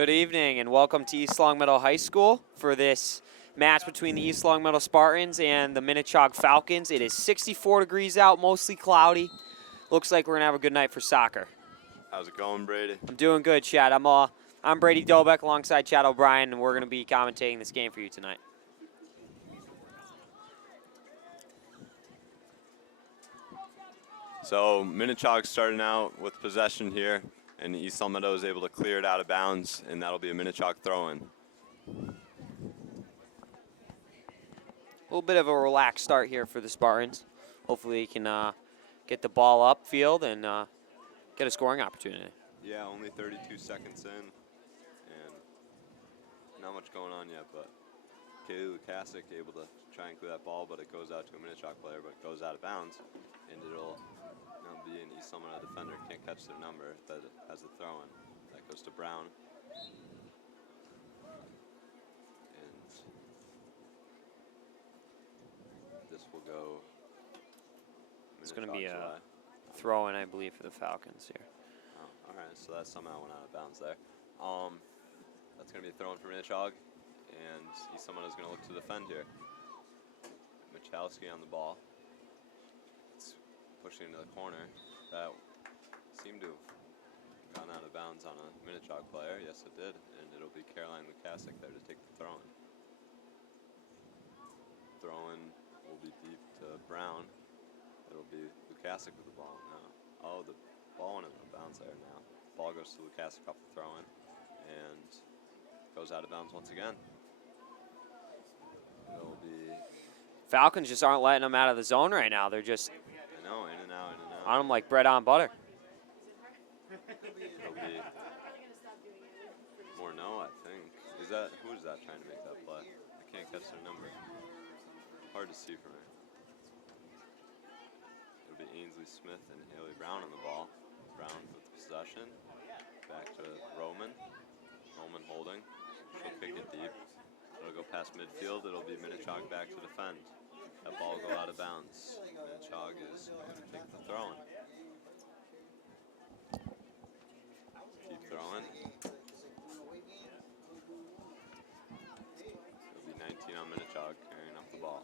Good evening and welcome to East Longmeadow High School for this match between the East Longmeadow Spartans and the Minnechaug Falcons. It is 64 degrees out, mostly cloudy. Looks like we're going to have a good night for soccer. How's it going, Brady? I'm doing good, Chad. I'm Brady Dobeck alongside Chad O'Brien, and we're going to be commentating this game for you tonight. So Minnechaug starting out with possession here, and East Longmeadow is able to clear it out of bounds, and that'll be a Minnechaug throw-in. A little bit of a relaxed start here for the Spartans. Hopefully, they can get the ball upfield and get a scoring opportunity. Yeah, only 32 seconds in, and not much going on yet, but Kaylee Lukasic able to try and clear that ball, but it goes out to a Minnechaug player, but it goes out of bounds, and it'll now be an East Longmeadow defender. Can't catch their number that has a throw-in. That goes to Brown. And this will go. It's going to be a throw-in, I believe, for the Falcons here. Oh, all right, so that somehow went out of bounds there. That's going to be a throw-in for Minnechaug, and East Longmeadow is going to look to defend here. Michalski on the ball. It's pushing into the corner. That seemed to have gone out of bounds on a Minnechaug player. Yes, it did, and it'll be Caroline Lukasic there to take the throw-in. Throw-in will be deep to Brown. It'll be Lukasic with the ball now. Oh, the ball went out of bounds there now. Ball goes to Lukasic off the throw-in and goes out of bounds once again. It'll be... Falcons just aren't letting them out of the zone right now. They're just I know, in and out, in and out. on them like bread on butter. It'll be Morneau, I think. Who is that trying to make that play? I can't catch their number. Hard to see from here. It'll be Ainsley Smith and Haley Brown on the ball. Brown with possession. Back to Roman. Roman holding. She'll kick it deep. It'll go past midfield. It'll be Minnechaug back to defend. That ball will go out of bounds. Minnechaug is going to take the throw-in. Keep throwing. It'll be 19 on Minnechaug carrying up the ball.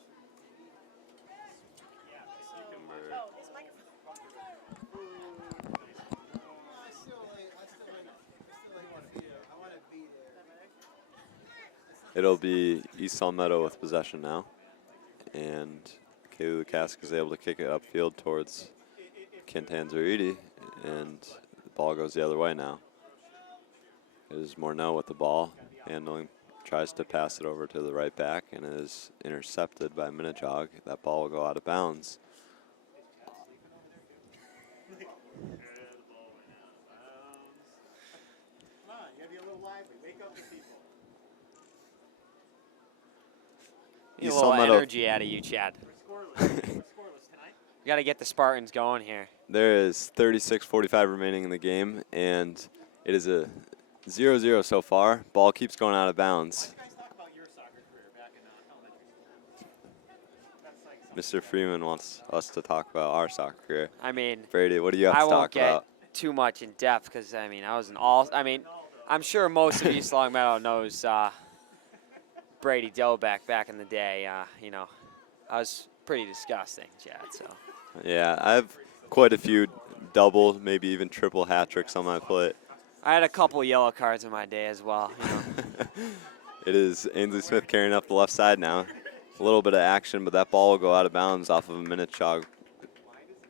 It'll be East Longmeadow with possession now. And Kaylee Lukasic is able to kick it upfield towards Cantanzariti, and the ball goes the other way now. It is Morneau with the ball, handling, tries to pass it over to the right back, and it is intercepted by Minnechaug. That ball will go out of bounds. Need a little energy out of you, Chad. You got to get the Spartans going here. There is 36:45 remaining in the game, and it is a 0-0 so far. Ball keeps going out of bounds. Mr. Freeman wants us to talk about our soccer career. I mean, Brady, what do you have to talk about? I won't get too much in depth because I mean, I'm sure most of East Longmeadow knows Brady Dobeck back in the day. You know, I was pretty disgusting, Chad. So. Yeah, I have quite a few double, maybe even triple hat tricks on my plate. I had a couple yellow cards in my day as well. You know. It is Ainsley Smith carrying up the left side now. A little bit of action, but that ball will go out of bounds off of a Minnechaug,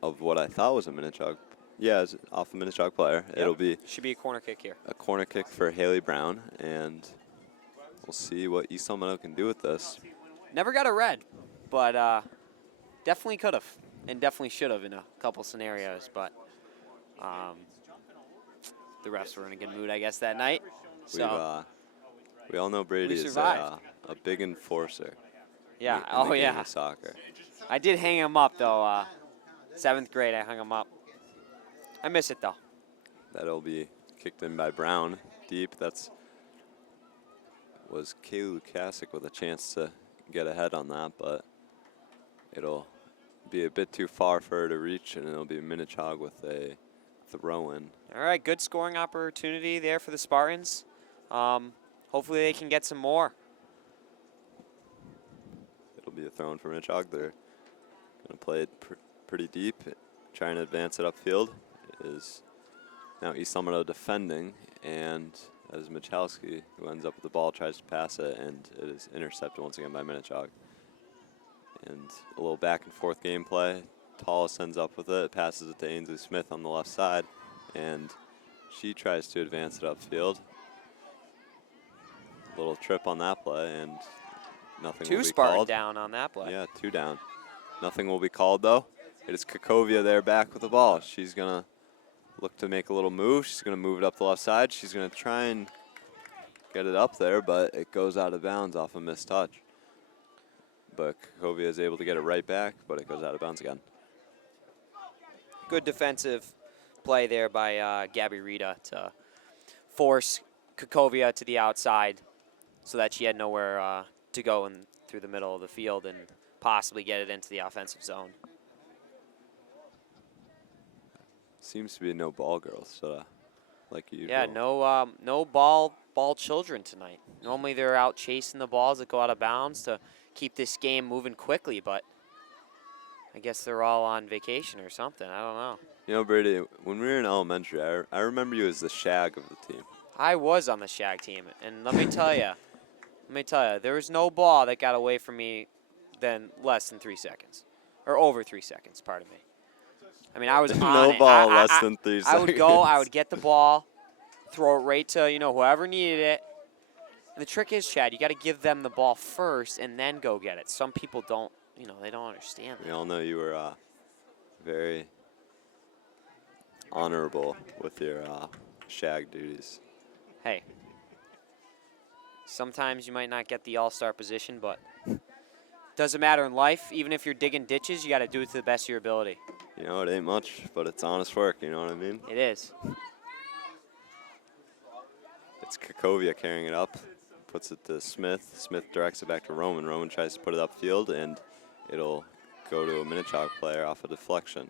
of what I thought was a Minnechaug. Yeah, it's off a Minnechaug player. Yep. Should be a corner kick here. A corner kick for Haley Brown, and we'll see what East Longmeadow can do with this. Never got a red, but definitely could have and definitely should have in a couple scenarios. But the refs were in a good mood, I guess, that night. So we all know Brady is a big enforcer. Yeah. In the game of soccer. I did hang him up though. 7th grade, I hung him up. I miss it though. That'll be kicked in by Brown deep. Was Kaylee Lukasic with a chance to get ahead on that, but it'll be a bit too far for her to reach, and it'll be Minnechaug with a throw-in. All right, good scoring opportunity there for the Spartans. Hopefully they can get some more. It'll be a throw in for Minnechaug. They're going to play it pretty deep, trying to advance it upfield. It is now East Lumberto defending, and that is Michalski, who ends up with the ball, tries to pass it, and it is intercepted once again by Minnechaug. And a little back and forth gameplay. Tallis ends up with it, passes it to Ainsley Smith on the left side, and she tries to advance it upfield. Little trip on that play, and nothing will be Spartan called. down on that play. Yeah, 2 down. Nothing will be called, though. It is Kakovia there back with the ball. She's going to look to make a little move. She's going to move it up the left side. She's going to try and get it up there, but it goes out of bounds off a missed touch. But Kakovia is able to get it right back, but it goes out of bounds again. Good defensive play there by Gabby Rita to force Kakovia to the outside so that she had nowhere to go through the middle of the field and possibly get it into the offensive zone. Seems to be no ball girls, like usual. Yeah, no ball children tonight. Normally they're out chasing the balls that go out of bounds to keep this game moving quickly, but I guess they're all on vacation or something. I don't know. You know, Brady, when we were in elementary, I remember you as the shag of the team. I was on the shag team, and let me tell you, there was no ball that got away from me than less than 3 seconds, or over 3 seconds. Pardon me. I mean, I was on no it. ball less than 3 seconds. I would go. I would get the ball, throw it right to whoever needed it. And the trick is, Chad, you got to give them the ball first and then go get it. Some people don't. They don't understand that. We all know you were very honorable with your shag duties. Hey, sometimes you might not get the all-star position, but doesn't matter in life. Even if you're digging ditches, you got to do it to the best of your ability. You know, it ain't much, but it's honest work. You know what I mean? It is. It's Kakovia carrying it up, puts it to Smith. Smith directs it back to Roman. Roman tries to put it upfield, and it'll go to a Minnechaug player off a deflection.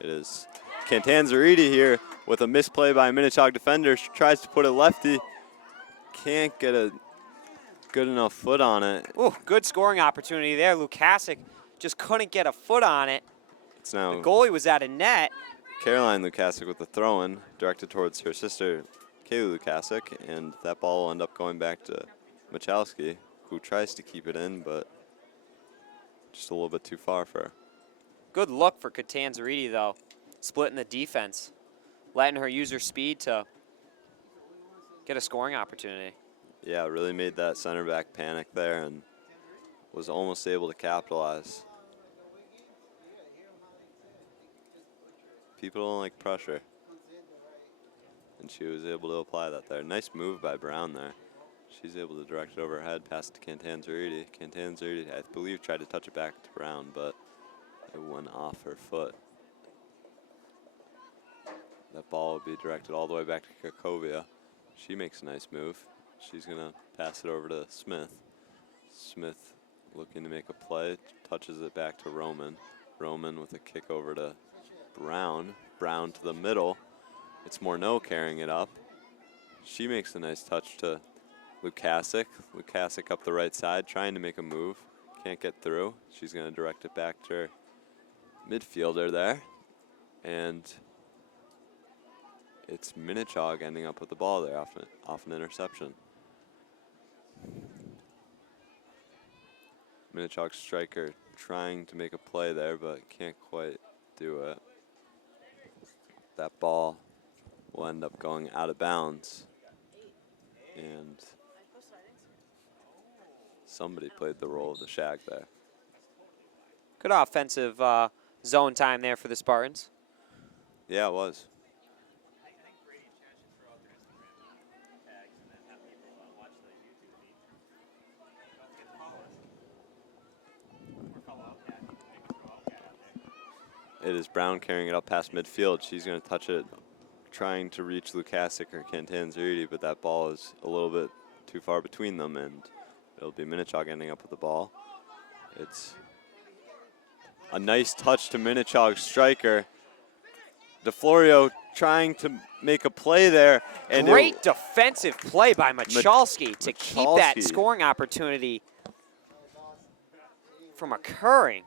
It is Cantanzariti here with a misplay by a Minnechaug defender. She tries to put it lefty. Can't get a good enough foot on it. Ooh, good scoring opportunity there. Lukasic just couldn't get a foot on it. It's now The goalie was at a net. Caroline Lukasic with the throw-in directed towards her sister, Kaylee Lukasic, and that ball will end up going back to Michalski, who tries to keep it in, but just a little bit too far for her. Good look for Catanzariti, though. Splitting the defense. Letting her use her speed to get a scoring opportunity. Yeah, really made that center back panic there and was almost able to capitalize. People don't like pressure. And she was able to apply that there. Nice move by Brown there. She's able to direct it over her head, pass it to Cantanzariti. Cantanzariti, I believe, tried to touch it back to Brown, but it went off her foot. That ball will be directed all the way back to Kakovia. She makes a nice move. She's going to pass it over to Smith. Smith looking to make a play, touches it back to Roman. Roman with a kick over to Brown. Brown to the middle. It's Morneau carrying it up. She makes a nice touch to Lukasic. Lukasic up the right side, trying to make a move. Can't get through. She's going to direct it back to her midfielder there. And it's Minnechaug ending up with the ball there off an interception. Minnechaug striker trying to make a play there, but can't quite do it. That ball will end up going out of bounds. And somebody played the role of the shag there. Good offensive zone time there for the Spartans. Yeah, it was. It is Brown carrying it up past midfield. She's going to touch it, trying to reach Lukasic or Cantanzariti, but that ball is a little bit too far between them, and it'll be Minnechaug ending up with the ball. It's a nice touch to Minnechaug's striker. DeFlorio trying to make a play there. And Great defensive play by Michalski to keep that Michalski. scoring opportunity from occurring.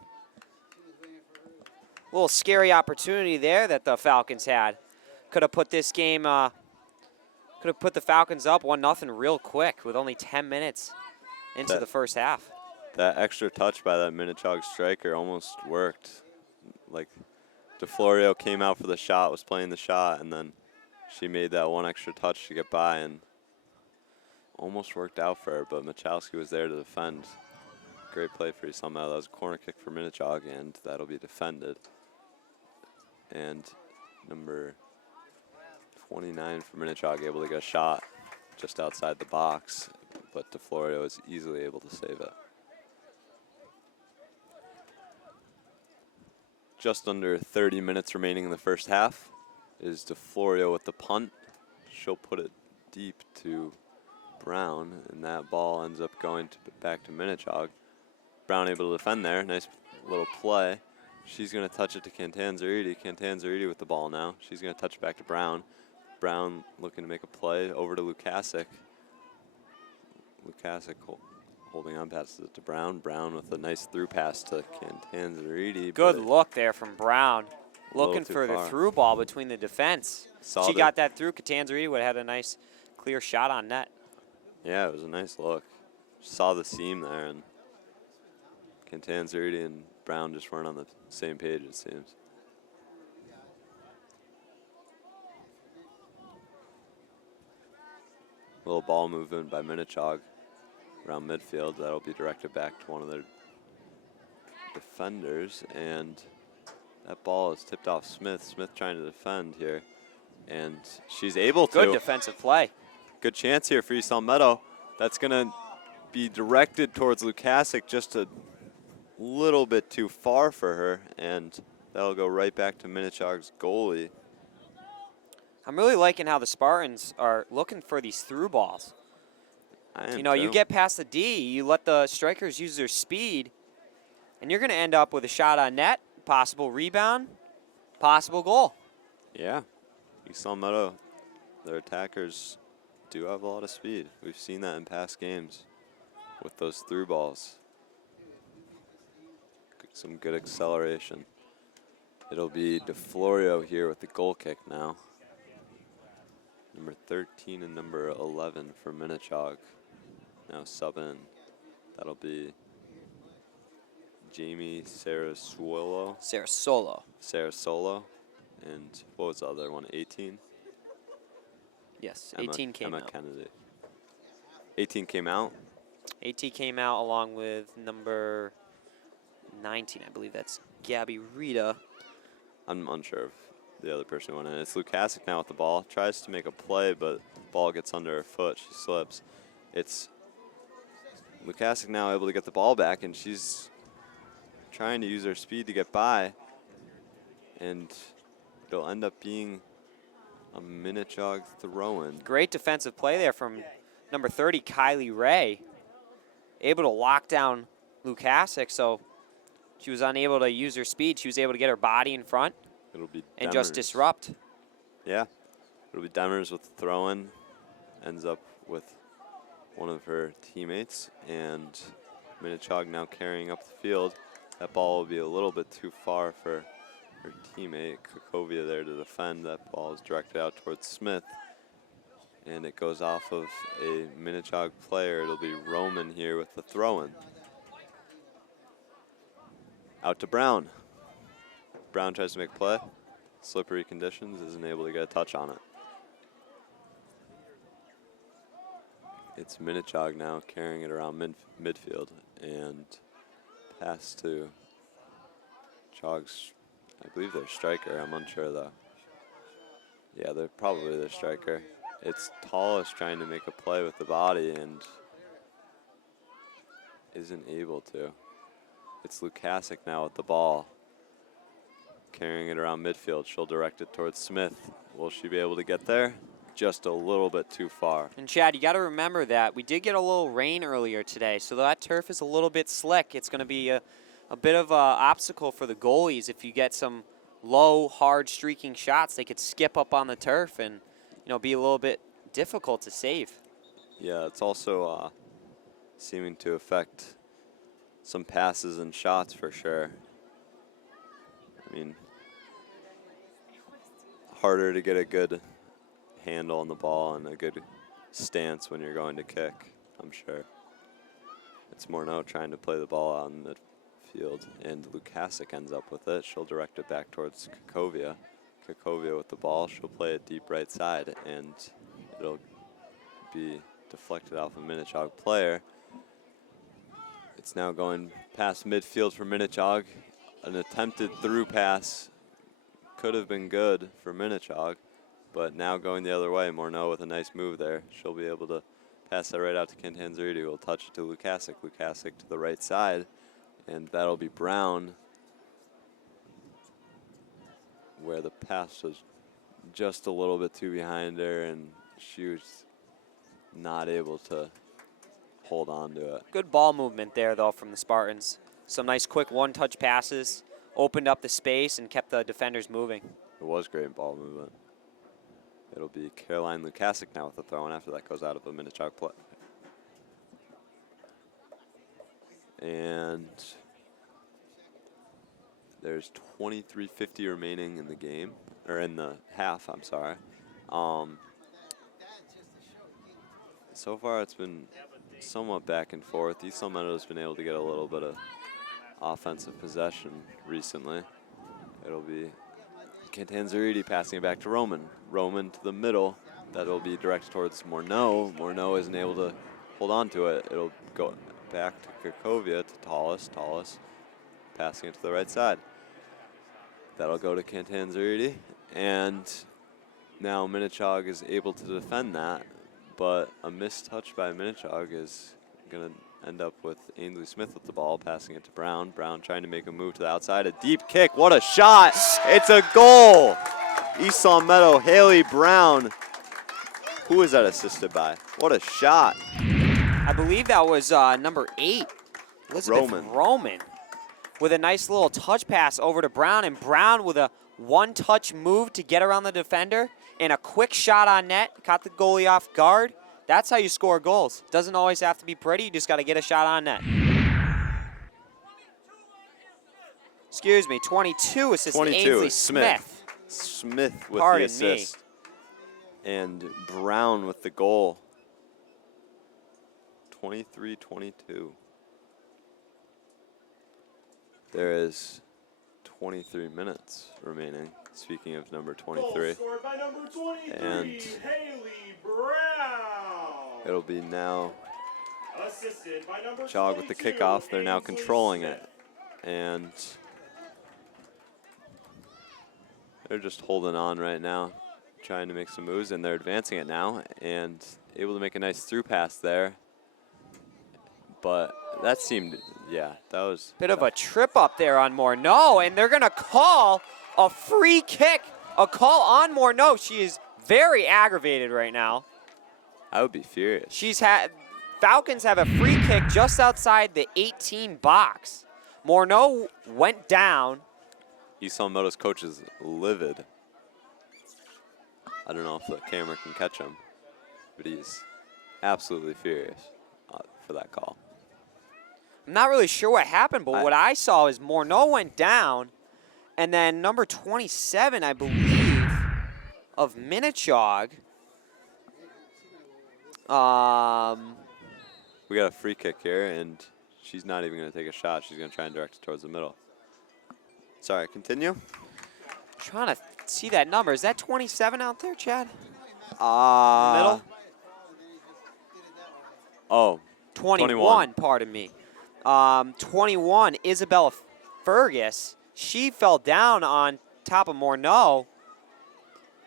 A little scary opportunity there that the Falcons had. Could have put this game, could have put the Falcons up 1-0 real quick with only 10 minutes into the first half. That extra touch by that Minnechaug striker almost worked. Like, DeFlorio came out for the shot, was playing the shot, and then she made that one extra touch to get by and almost worked out for her, but Michalski was there to defend. Great play for East Long Meadow. That was a corner kick for Minnechaug, and that'll be defended. And number 29 for Minnechaug able to get a shot just outside the box, but DeFlorio is easily able to save it. Just under 30 minutes remaining in the first half is DeFlorio with the punt. She'll put it deep to Brown, and that ball ends up going back to Minnechaug. Brown able to defend there. Nice little play. She's going to touch it to Cantanzariti. Cantanzariti with the ball now. She's going to touch it back to Brown. Brown looking to make a play over to Lukasic. Lukasic holding on, passes it to Brown. Brown with a nice through pass to Cantanzariti. Good look there from Brown. Looking for the through ball between the defense. She got that through. Cantanzariti would have had a nice clear shot on net. Yeah, it was a nice look. Saw the seam there, and Cantanzariti and Brown just weren't on the same page, it seems. Little ball movement by Minnechaug around midfield. That'll be directed back to one of their defenders, and that ball is tipped off Smith. Smith trying to defend here, and she's able to. Good defensive play. Good chance here for East Long Meadow. That's going to be directed towards Lukasic, just a little bit too far for her, and that'll go right back to Minnechaug's goalie. I'm really liking how the Spartans are looking for these through balls. You know, you get past the D, you let the strikers use their speed, and you're going to end up with a shot on net, possible rebound, possible goal. Yeah. East Long Meadow, their attackers do have a lot of speed. We've seen that in past games with those through balls. Some good acceleration. It'll be DeFlorio here with the goal kick now. Number 13 and number 11 for Minnechaug. Now sub in. That'll be Jamie Sarasolo. And what was the other one, 18? Yes, 18 came out. Kennedy. 18 came out? 18 came out along with number 19. I believe that's Gabby Rita. I'm unsure of the other person who went in. It's Lukasic now with the ball. Tries to make a play, but the ball gets under her foot. She slips. It's Lukasic now able to get the ball back, and she's trying to use her speed to get by. And it'll end up being a Minnechaug throw-in. Great defensive play there from number 30, Kylie Ray. Able to lock down Lukasic, so she was unable to use her speed. She was able to get her body in front. It'll be and Demers. Just disrupt. Yeah. It'll be Demers with the throw-in. Ends up with one of her teammates. And Minnechaug now carrying up the field. That ball will be a little bit too far for her teammate, Kakovia, there to defend. That ball is directed out towards Smith. And it goes off of a Minnechaug player. It'll be Roman here with the throw-in. Out to Brown. Brown tries to make a play. Slippery conditions, isn't able to get a touch on it. It's Minnechaug now carrying it around midfield, and pass to Chaug's, I believe their striker, I'm unsure though. Yeah, they're probably their striker. It's Tallis trying to make a play with the body and isn't able to. It's Lukasic now with the ball, carrying it around midfield. She'll direct it towards Smith. Will she be able to get there? Just a little bit too far. And Chad, you got to remember that we did get a little rain earlier today, so that turf is a little bit slick. It's going to be a bit of an obstacle for the goalies if you get some low, hard streaking shots, they could skip up on the turf and, be a little bit difficult to save. Yeah, it's also seeming to affect some passes and shots for sure. I mean, harder to get a good handle on the ball and a good stance when you're going to kick, I'm sure. It's Morneau trying to play the ball out in midfield, and Lukasic ends up with it. She'll direct it back towards Kakovia. Kakovia with the ball, she'll play it deep right side, and it'll be deflected off a Minnechaug player. It's now going past midfield for Minnechaug. An attempted through pass could have been good for Minnechaug, but now going the other way, Morneau with a nice move there. She'll be able to pass that right out to Cantanzariti, who will touch it to Lukasic. Lukasic to the right side, and that'll be Brown, where the pass was just a little bit too behind her, and she was not able to hold on to it. Good ball movement there, though, from the Spartans. Some nice quick one-touch passes, opened up the space, and kept the defenders moving. It was great ball movement. It'll be Caroline Lukasic now with the throw, and after that goes out of a Minnechaug play. And there's 23:50 remaining in the game, or in the half, I'm sorry. So far it's been somewhat back and forth. East Meadow's been able to get a little bit of offensive possession recently. It'll be Cantanzariti passing it back to Roman. Roman to the middle. That'll be directed towards Morneau. Morneau isn't able to hold on to it. It'll go back to Kakovia to Tallis. Tallis passing it to the right side. That'll go to Cantanzariti. And now Minnechaug is able to defend that, but a missed touch by Minnechaug is going to end up with Ainsley Smith with the ball, passing it to Brown. Brown trying to make a move to the outside. A deep kick. What a shot. It's a goal. East Meadow, Haley Brown. Who is that assisted by? What a shot. I believe that was number 8, Elizabeth Roman, with a nice little touch pass over to Brown, and Brown with a one-touch move to get around the defender and a quick shot on net, caught the goalie off guard. That's how you score goals. Doesn't always have to be pretty. You just got to get a shot on net. Excuse me, 22 assist 22 Ainsley is Smith. Smith with Pardon the assist. And Brown with the goal. 23-22. There is 23 minutes remaining. Speaking of number 23. Goal scored by number 23, and Haley Brown. It'll be now Assisted by number Chaug with the 22, kickoff. They're now Ainsley controlling Smith. it. And they're just holding on right now, trying to make some moves, and they're advancing it now and able to make a nice through pass there. But that seemed, yeah, that was Bit of a trip up there on Morneau, and they're going to call a free kick. A call on Morneau. She is very aggravated right now. I would be furious. Falcons have a free kick just outside the 18 box. Morneau went down. East Meadow's coach is livid. I don't know if the camera can catch him, but he's absolutely furious for that call. I'm not really sure what happened, but what I saw is Morneau went down, and then number 27, I believe, of Minnechaug. We got a free kick here, and she's not even going to take a shot. She's going to try and direct it towards the middle. Sorry, continue. Trying to see that number. Is that 27 out there, Chad? Middle? Oh, 21, pardon me. 21, Isabella Fergus. She fell down on top of Morneau,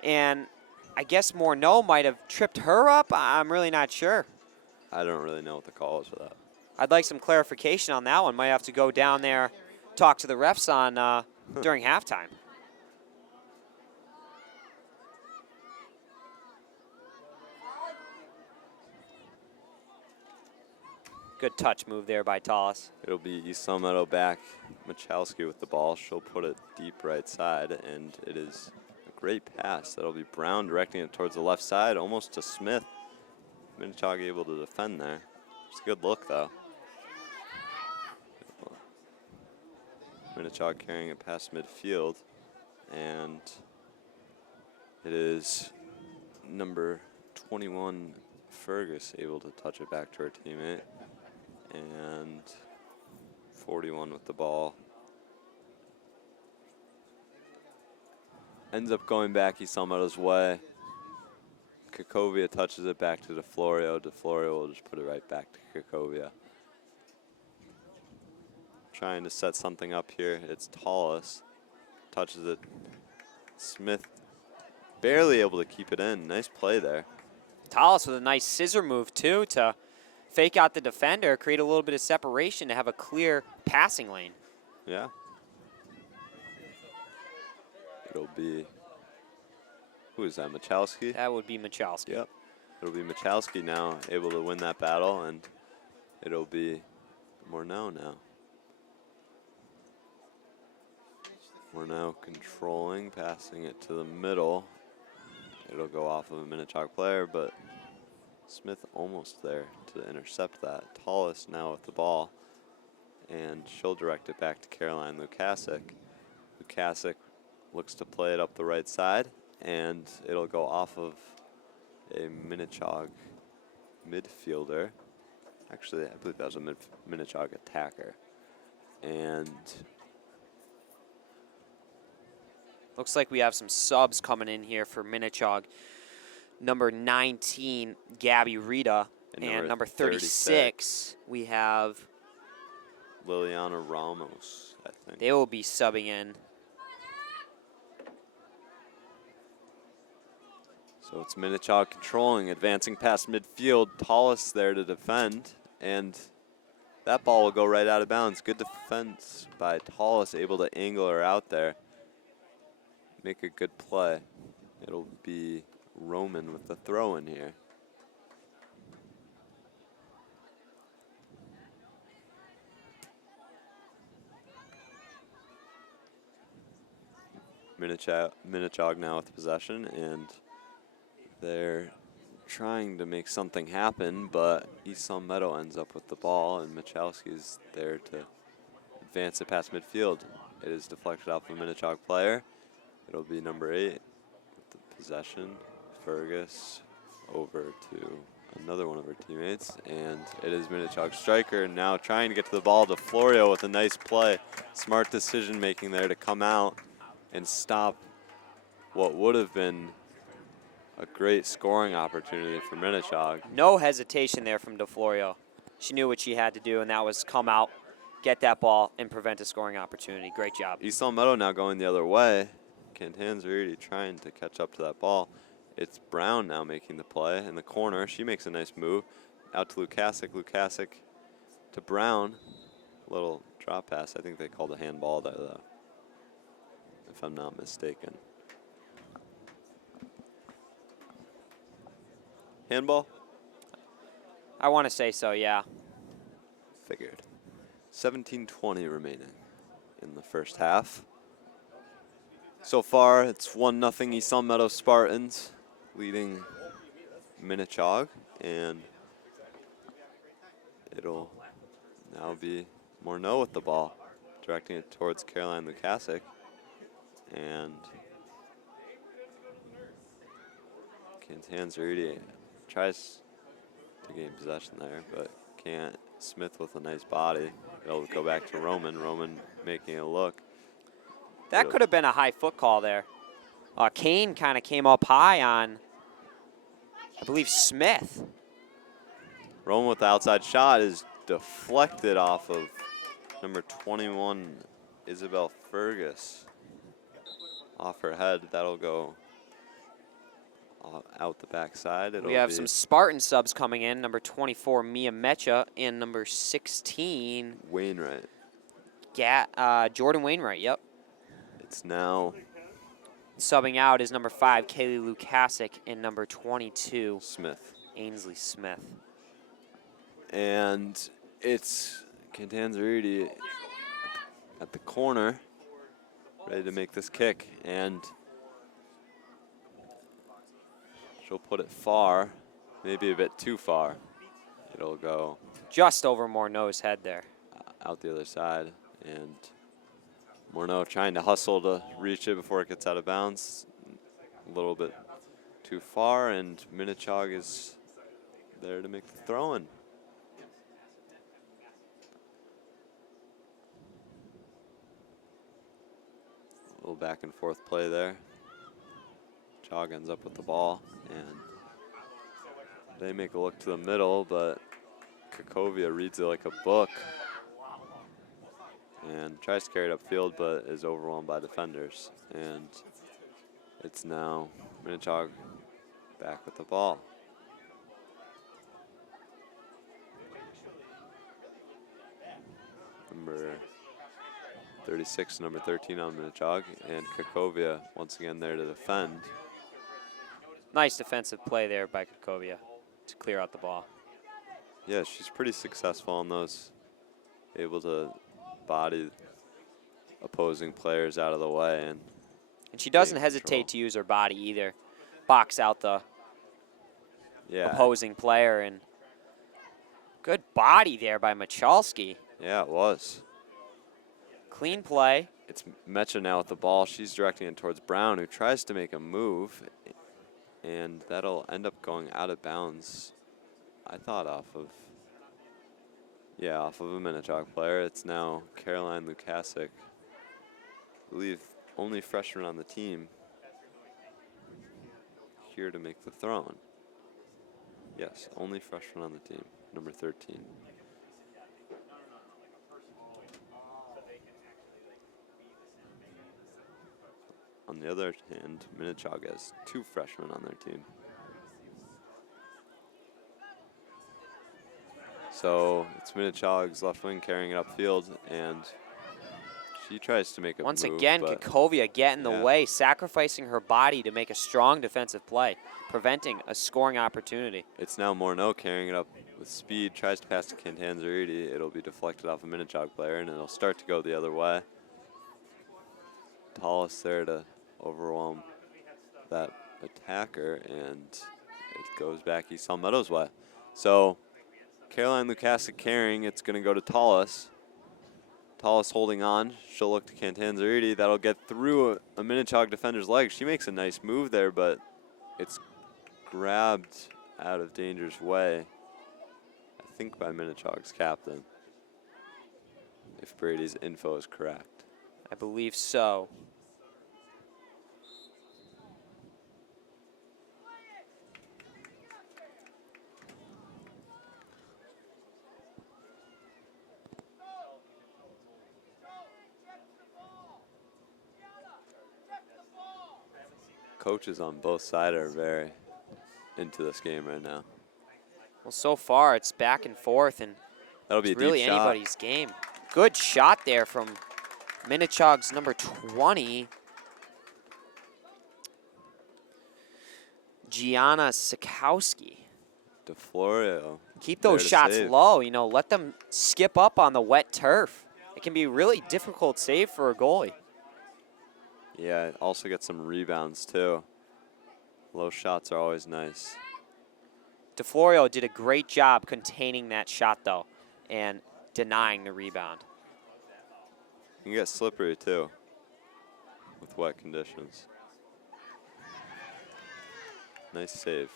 and I guess Morneau might have tripped her up. I'm really not sure. I don't really know what the call is for that. I'd like some clarification on that one. Might have to go down there, talk to the refs on during halftime. Good touch move there by Tallis. It'll be East Meadow back. Michalski with the ball. She'll put it deep right side, and it is a great pass. That'll be Brown directing it towards the left side, almost to Smith. Minnechaug able to defend there. It's a good look, though. Minnechaug carrying it past midfield, and it is number 21, Fergus, able to touch it back to her teammate, and 41 with the ball. Ends up going back East Meadow's way. Kakovia touches it back to DeFlorio. DeFlorio will just put it right back to Kakovia. Trying to set something up here. It's Tallis. Touches it. Smith barely able to keep it in. Nice play there. Tallis with a nice scissor move, too, to fake out the defender, create a little bit of separation to have a clear passing lane. Yeah. It'll be, who is that, Michalski? That would be Michalski. Yep. It'll be Michalski now able to win that battle, and it'll be Morneau now. Morneau controlling, passing it to the middle. It'll go off of a Minnechaug player, but Smith almost there to intercept that. Tallis now with the ball, and she'll direct it back to Caroline Lukasic. Lukasic looks to play it up the right side, and it'll go off of a Minnechaug midfielder. Actually, I believe that was a Minnechaug attacker. And looks like we have some subs coming in here for Minnechaug. Number 19, Gabby Rita, and number 36, we have Liliana Ramos, I think. They will be subbing in. So it's Minnechaug controlling, advancing past midfield. Tallis there to defend, and that ball will go right out of bounds. Good defense by Tallis, able to angle her out there. Make a good play. It'll be Roman with the throw in here. Minnechaug now with possession, and they're trying to make something happen, but East Meadow ends up with the ball, and Michalski's there to advance it past midfield. It is deflected off a Minnechaug player. It'll be number 8 with the possession. Fergus over to another one of her teammates, and it is Minnechaug striker now trying to get to the ball. DeFlorio with a nice play. Smart decision making there to come out and stop what would have been a great scoring opportunity for Minnechaug. No hesitation there from DeFlorio. She knew what she had to do, and that was come out, get that ball, and prevent a scoring opportunity. Great job. East Meadow now going the other way. Cantanzariti trying to catch up to that ball. It's Brown now making the play in the corner. She makes a nice move out to Lukasic. Lukasic to Brown. Little drop pass. I think they called a handball there, though, if I'm not mistaken. Handball? I want to say so, yeah. Figured. 17:20 remaining in the first half. So far, it's 1-0 East Meadow Spartans leading Minnechaug, and it'll now be Morneau with the ball, directing it towards Caroline Lukasic, and Cantanzariti tries to gain possession there, but can't. Smith with a nice body. It'll go back to Roman. Roman making a look. That could have been a high foot call there. Kane kind of came up high on, I believe, Smith. Roman with the outside shot is deflected off of number 21, Isabel Fergus. Off her head. That'll go out the backside. We have some Spartan subs coming in. Number 24, Mia Mecha, and number 16, Wainwright. Jordan Wainwright, yep. It's now Subbing out is number 5, Kaylee Lukasic, and number 22, Smith. Ainsley Smith. And It's Cantanzariti at the corner, ready to make this kick, and she'll put it far, maybe a bit too far. It'll go Just over Morneau's head there. out the other side, and Morneau trying to hustle to reach it before it gets out of bounds. A little bit too far, and Minnechaug is there to make the throw in. A little back and forth play there. Chaug ends up with the ball, and they make a look to the middle, but Kakovia reads it like a book and tries to carry it upfield, but is overwhelmed by defenders. And it's now Minnechaug back with the ball. Number 36, number 13 on Minnechaug, and Kakovia once again there to defend. Nice defensive play there by Kakovia to clear out the ball. Yeah, she's pretty successful on those, able to body opposing players out of the way. And she doesn't gain hesitate control. to use her body either. Box out the opposing player, and good body there by Michalski. Yeah, it was. Clean play. It's Mecha now with the ball. She's directing it towards Brown, who tries to make a move, and that'll end up going out of bounds. I thought off of a Minnechaug player. It's now Caroline Lukasic, I believe only freshman on the team, here to make the throw-in. Yes, only freshman on the team, number 13. On the other hand, Minnechaug has 2 freshmen on their team. So it's Minnechaug's left wing carrying it upfield, and she tries to make a Once move. again, but Kakovia getting the yeah. way, sacrificing her body to make a strong defensive play, preventing a scoring opportunity. It's now Morneau carrying it up with speed, tries to pass to Cantanzariti. It'll be deflected off a Minnechaug player, and it'll start to go the other way. Tallis there to overwhelm that attacker, and it goes back East Hall Meadows way. So Caroline Lukasic carrying, it's going to go to Tallis. Tallis holding on. She'll look to Cantanzariti. That'll get through a Minnechaug defender's leg. She makes a nice move there, but it's grabbed out of danger's way, I think by Minnechaug's captain, if Brady's info is correct. I believe so. Coaches on both sides are very into this game right now. Well, so far it's back and forth, and That'll be it's a deep really shot. anybody's game. Good shot there from Minnechaug's number 20, Gianna Sikowski. DeFlorio. Keep there those to shots save. low, you know, let them skip up on the wet turf. It can be a really difficult save for a goalie. Yeah, also get some rebounds too. Low shots are always nice. DeFlorio did a great job containing that shot, though, and denying the rebound. You can get slippery too with wet conditions. Nice save.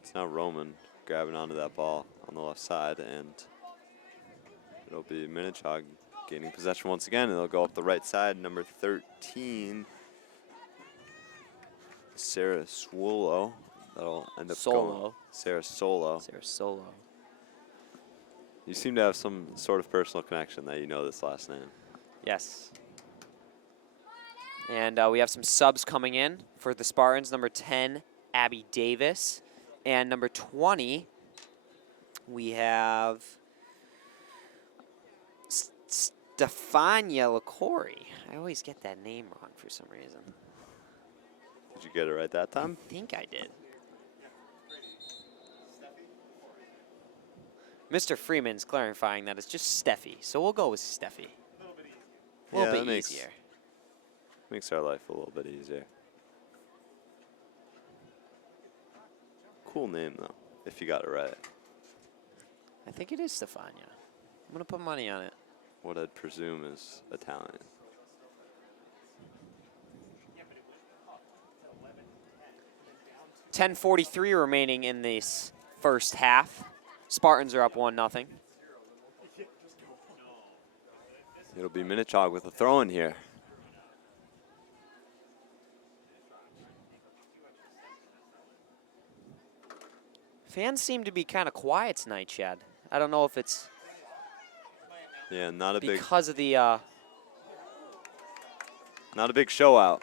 It's now Roman grabbing onto that ball on the left side, and it'll be Minnechaug gaining possession once again, and they'll go up the right side. Number 13, Sarah Swolo. That'll end up going. Sarah Solo. Sarah Solo. You seem to have some sort of personal connection that you know this last name. Yes. And we have some subs coming in for the Spartans. Number 10, Abby Davis. And number 20, we have Stefania Licori. I always get that name wrong for some reason. Did you get it right that time? I think I did. Mr. Freeman's clarifying that it's just Steffi, so we'll go with Steffi. A little Yeah, that bit easier. Makes our life a little bit easier. Cool name, though, if you got it right. I think it is Stefania. I'm going to put money on it. What I'd presume is Italian. .10:43 remaining in this first half. Spartans are up 1-0. It'll be Minnechaug with a throw in here. Fans seem to be kind of quiet tonight, Chad. I don't know if it's Yeah, not a because of the, big show out.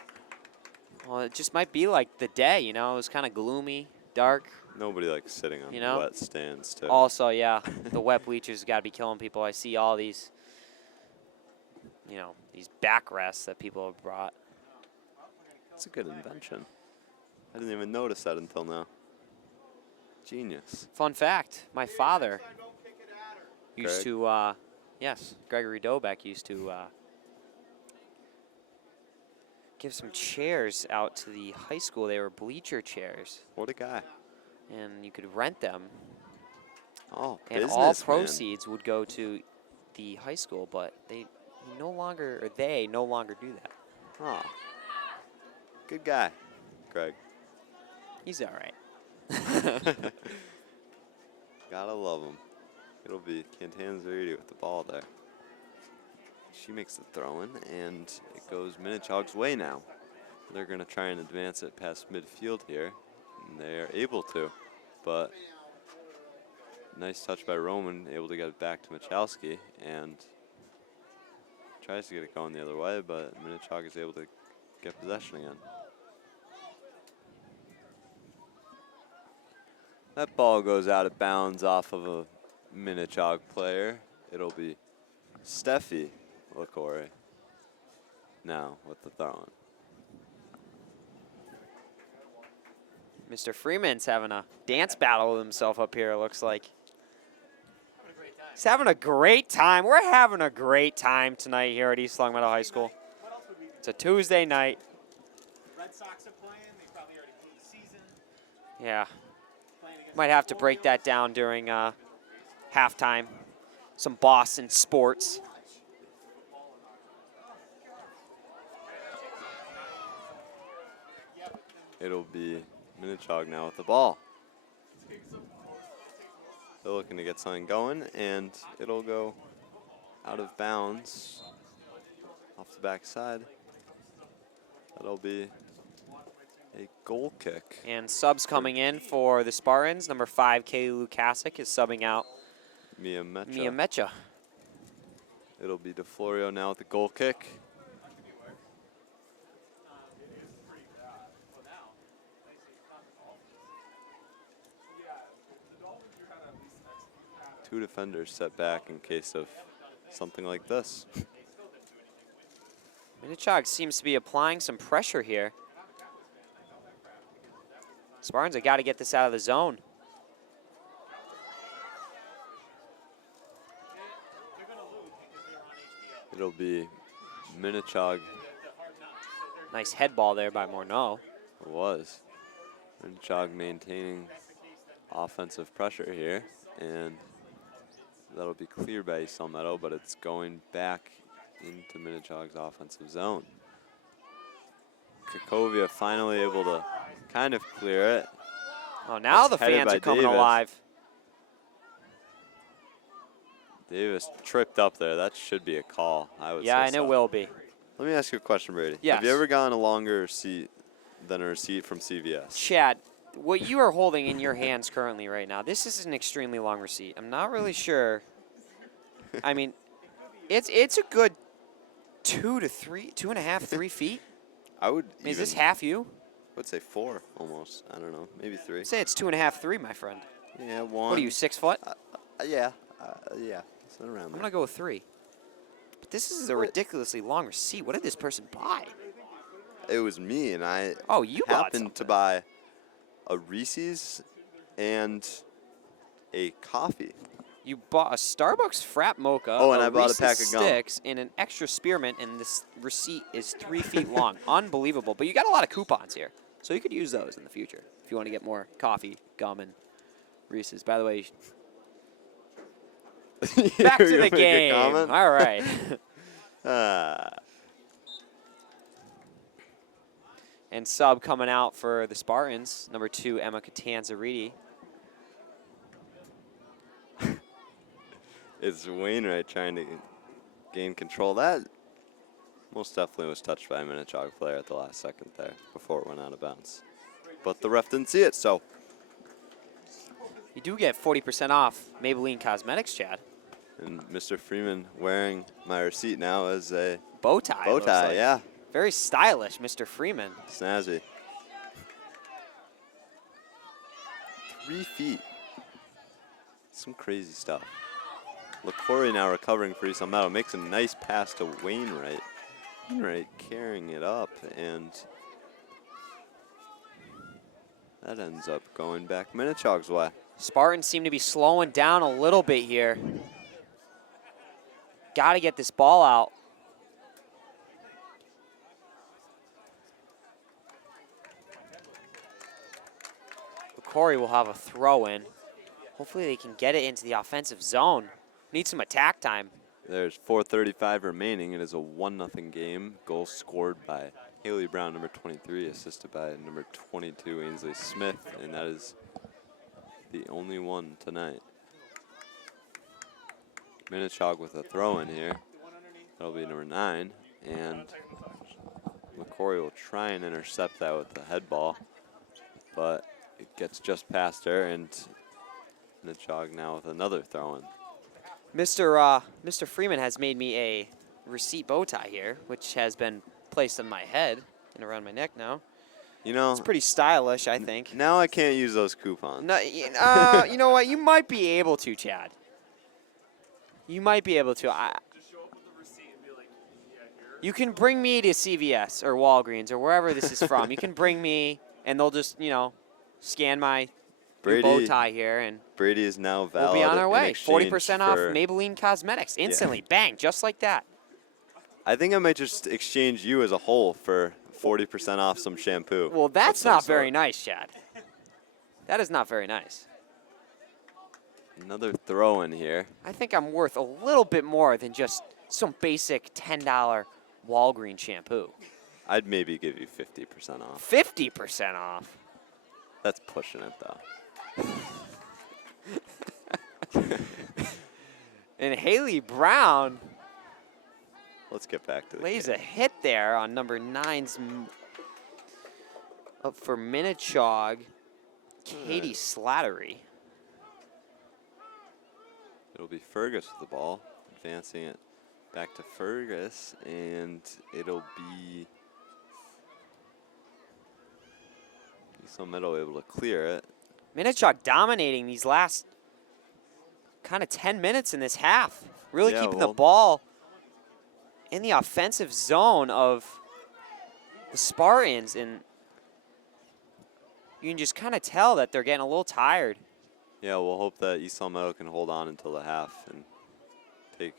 well, it just might be like the day, you know? It was kind of gloomy, dark. Nobody likes sitting on You the know? wet stands, too. Also, yeah, the wet bleachers got to be killing people. I see all these, you know, these backrests that people have brought. That's a good invention. I didn't even notice that until now. Genius. Fun fact, my father used Greg? to, yes, Gregory Dobeck used to give some chairs out to the high school. They were bleacher chairs, What a guy. and you could rent them. Oh, And business, all man. proceeds would go to the high school, but they no longer do that. Oh. Good guy, Greg. He's all right. Gotta love him. It'll be Cantanzariti with the ball there. She makes the throw in, and it goes Minnechaug's way now. They're going to try and advance it past midfield here, and they are able to. But nice touch by Roman, able to get it back to Michalski, and tries to get it going the other way, but Minnechaug is able to get possession again. That ball goes out of bounds off of a Minnechaug player. It'll be Steffi LaCory now with the throw-in. Mr. Freeman's having a dance battle with himself up here, it looks like. He's having a great time. We're having a great time tonight here at East Long Meadow High School. It's a Tuesday night. Red Sox are playing. They probably already blew the season. Yeah. Might have to break that down during halftime. Some Boston sports. It'll be Minnechaug now with the ball. They're looking to get something going, and it'll go out of bounds off the backside. That'll be a goal kick. And subs coming in for the Spartans. Number 5, Kaylee Lukasic, is subbing out Mia Mecha. Mia Mecha. It'll be DeFlorio now with the goal kick. Two defenders set back in case of something like this. Minnechaug seems to be applying some pressure here. Spartans have got to get this out of the zone. It'll be Minnechaug. Nice head ball there by Morneau. It was. Minnechaug maintaining offensive pressure here, and that'll be cleared by East Long Meadow, but it's going back into Minnechaug's offensive zone. Krakovia finally able to kind of clear it. Oh, now It's the headed fans by are coming Davis. alive. Davis tripped up there. That should be a call, I would say. Yeah, and so. it will be. Let me ask you a question, Brady. Yes. Have you ever gotten a longer receipt than a receipt from CVS? Chad, what you are holding in your hands currently right now, this is an extremely long receipt. I'm not really sure. I mean, it's a good 2.5, 3 feet. I would Is this even- half you? I would say 4 almost. I don't know. Maybe 3. I'd say it's 2.5, 3, my friend. Yeah, 1. What are you, 6 foot? Yeah. Yeah. Something around I'm there. going to go with 3. But this is a ridiculously long receipt. What did this person buy? It was me, and I Oh, you bought happened to something. buy a Reese's and a coffee. You bought a Starbucks Frap Mocha, Oh, and I bought a Reese's pack of gum. Sticks, and an extra spearmint, and this receipt is 3 feet long. Unbelievable. But you got a lot of coupons here, so you could use those in the future if you want to get more coffee, gum, and Reese's. By the way, back to You the make a game. comment? All right. And sub coming out for the Spartans, number 2, Emma Catanzariti. It's Wainwright trying to gain control. That most definitely was touched by a Minnechaug player at the last second there before it went out of bounds. But the ref didn't see it, so. You do get 40% off Maybelline Cosmetics, Chad. And Mr. Freeman wearing my receipt now as a Bow tie. bow looks tie, like. yeah. Very stylish, Mr. Freeman. Snazzy. 3 feet. Some crazy stuff. LaCory now recovering for East Meadow. Makes a nice pass to Wainwright. Wainwright carrying it up, and that ends up going back Minnechaug's way. Spartans seem to be slowing down a little bit here. Got to get this ball out. LaCory will have a throw in. Hopefully they can get it into the offensive zone. Need some attack time. There's 4:35 remaining. It is a 1-0 game. Goal scored by Haley Brown, number 23, assisted by number 22, Ainsley Smith, and that is the only one tonight. Minnechaug with a throw in here. That'll be number 9, and LaCory will try and intercept that with the head ball, but it gets just past her, and Minnechaug now with another throw in. Mr. Freeman has made me a receipt bow tie here, which has been placed on my head and around my neck now. You know, It's pretty stylish, I think. now I can't use those coupons. No, you know what? You might be able to, Chad. You might be able to. Just show up with the receipt and be like, yeah, here. You can bring me to CVS or Walgreens or wherever this is from. You can bring me, and they'll just, scan my new bow tie here, and Brady is now valid. we'll be on our in way. exchange 40% off for- Maybelline Cosmetics. Instantly. Bang. Just like that. I think I might just exchange you as a whole for 40% off some shampoo. Well, that's of some not very sort. nice, Chad. That is not very nice. Another throw in here. I think I'm worth a little bit more than just some basic $10 Walgreens shampoo. I'd maybe give you 50% off. 50% off. That's pushing it, though. And Haley Brown Let's get back to the lays game. a hit there on number 9's up for Minnechaug, Katie Slattery. It'll be Fergus with the ball, advancing it back to Fergus, and it'll be East Meadow able to clear it. Minnechaug dominating these last kind of 10 minutes in this half. Really Yeah, keeping well- the ball in the offensive zone of the Spartans, and you can just kind of tell that they're getting a little tired. Yeah, we'll hope that East Meadow can hold on until the half and take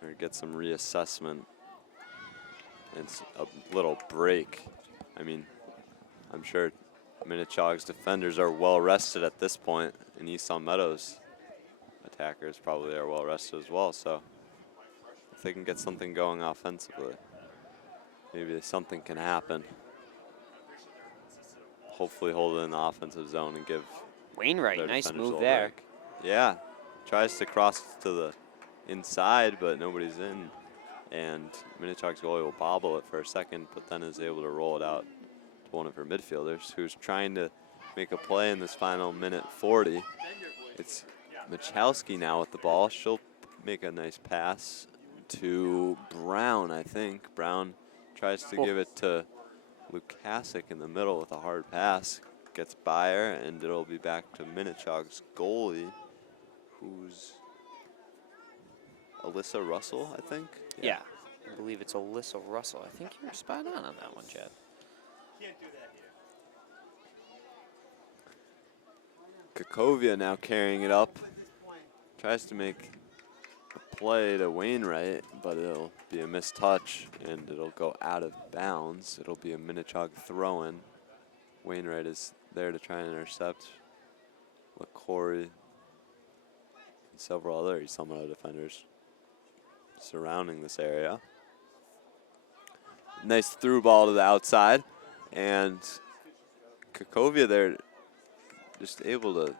or get some reassessment and a little break. I mean, I'm sure Minnechaug's defenders are well rested at this point, and East Meadow's attackers probably are well rested as well. So if they can get something going offensively, maybe something can happen. Hopefully hold it in the offensive zone and give Wainwright, their nice defenders a move little there. break. Yeah, tries to cross to the inside, but nobody's in. And Minnechaug's goalie will bobble it for a second, but then is able to roll it out to one of her midfielders, who's trying to make a play in this final minute 40. It's Michalski now with the ball. She'll make a nice pass to Brown, I think. Brown tries to give it to Lukasic in the middle with a hard pass. Gets by her, and it'll be back to Minnechaug's goalie, who's Alyssa Russell, I think. Yeah, I believe it's Alyssa Russell. I think you're spot on that one, Chad. Can't do that here. Kakovia now carrying it up. Tries to make a play to Wainwright, but it'll be a missed touch, and it'll go out of bounds. It'll be a Minnechaug throw-in. Wainwright is there to try and intercept LaCory and several other East Long Meadow defenders surrounding this area. Nice through ball to the outside, and Kakovia there just able to.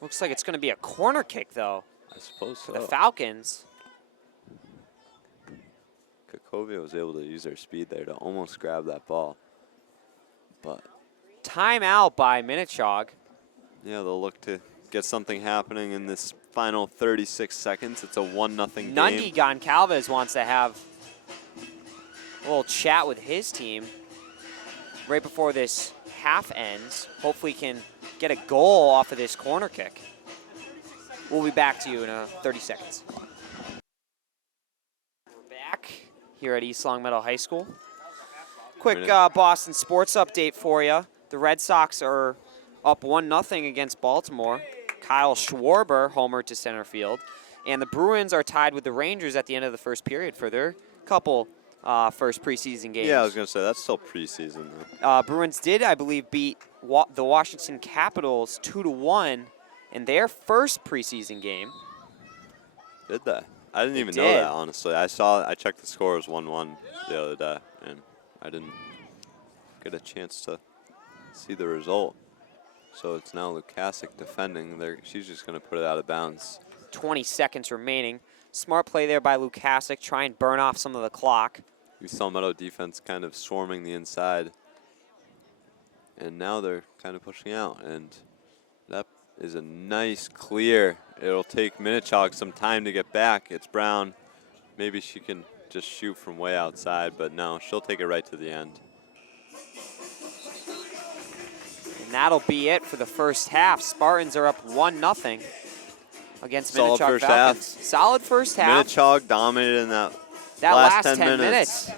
Looks like it's going to be a corner kick, though, I suppose for so. the Falcons. Kakovia was able to use their speed there to almost grab that ball. But Timeout by Minnechaug. yeah, they'll look to get something happening in this final 36 seconds. It's a 1-0 game. Nundy Goncalves wants to have a little chat with his team right before this half ends. Hopefully can get a goal off of this corner kick. We'll be back to you in 30 seconds. We're back here at East Long Meadow High School. Quick Boston sports update for you. The Red Sox are up 1-0 against Baltimore. Kyle Schwarber homered to center field. And the Bruins are tied with the Rangers at the end of the first period for their couple first preseason games. Yeah, I was going to say, that's still preseason. Though. Bruins did, I believe, beat the Washington Capitals 2-1 in their first preseason game. Did they? I didn't even know did. that, honestly. I checked the score, it was 1-1 the other day, and I didn't get a chance to see the result. So it's now Lukasic defending. She's just going to put it out of bounds. 20 seconds remaining. Smart play there by Lukasic. Try and burn off some of the clock. East Long Meadow defense kind of swarming the inside. And now they're kind of pushing out. And that is a nice clear. It'll take Minnechaug some time to get back. It's Brown. Maybe she can just shoot from way outside, but no, she'll take it right to the end. And that'll be it for the first half. Spartans are up 1-0 against Solid Minnechaug first Falcons. half. Solid first half. Minnechaug dominated in that Last last 10 minutes.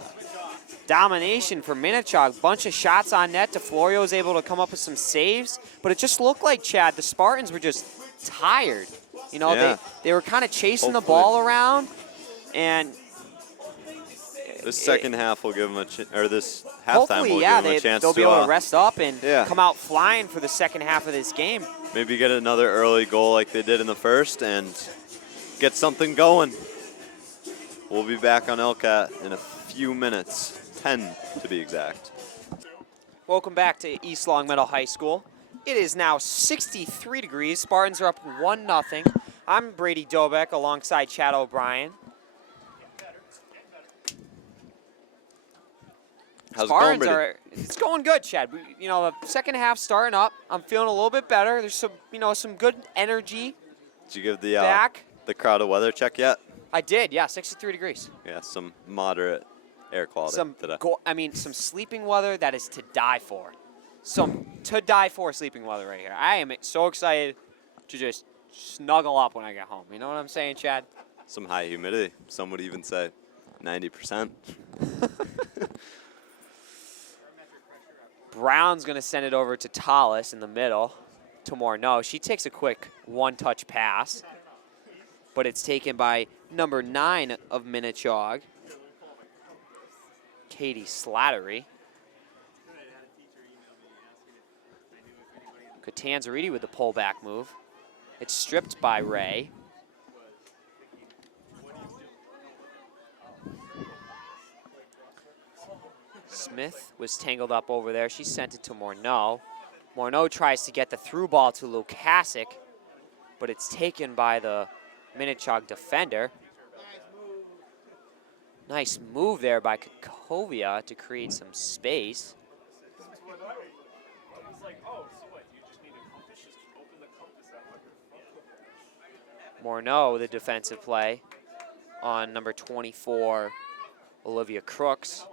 Domination for Minnechaug. Bunch of shots on net. DeFlorio was able to come up with some saves, but it just looked like, Chad, the Spartans were just tired. You know, Yeah. they were kind of chasing the Hopefully. ball around, and This second half will give them this halftime hopefully, will yeah, give them a chance they'll be to able to rest up and yeah. come out flying for the second half of this game. maybe get another early goal like they did in the first and get something going. We'll be back on LCAT in a few minutes, 10 to be exact. Welcome back to East Long Meadow High School. It is now 63 degrees. Spartans are up 1-0. I'm Brady Dobeck alongside Chad O'Brien. How's it going, Spartans Brady? it's going good, Chad. The second half starting up. I'm feeling a little bit better. There's some good energy Did you give the back. the crowd a weather check yet? I did, yeah, 63 degrees. Yeah, some moderate air quality today. Some sleeping weather that is to die for. Some to die for sleeping weather right here. I am so excited to just snuggle up when I get home. You know what I'm saying, Chad? Some high humidity. Some would even say 90%. Brown's going to send it over to Tallis in the middle. To Morneau. She takes a quick one-touch pass, but it's taken by number 9 of Minnechaug, Katie Slattery. Catanzariti with the pullback move. It's stripped by Ray. Smith was tangled up over there. She sent it to Morneau. Morneau tries to get the through ball to Lukasic, but it's taken by the Minnechaug defender. Nice move there by Kakovia to create some space. Morneau, the defensive play on number 24, Olivia Crooks.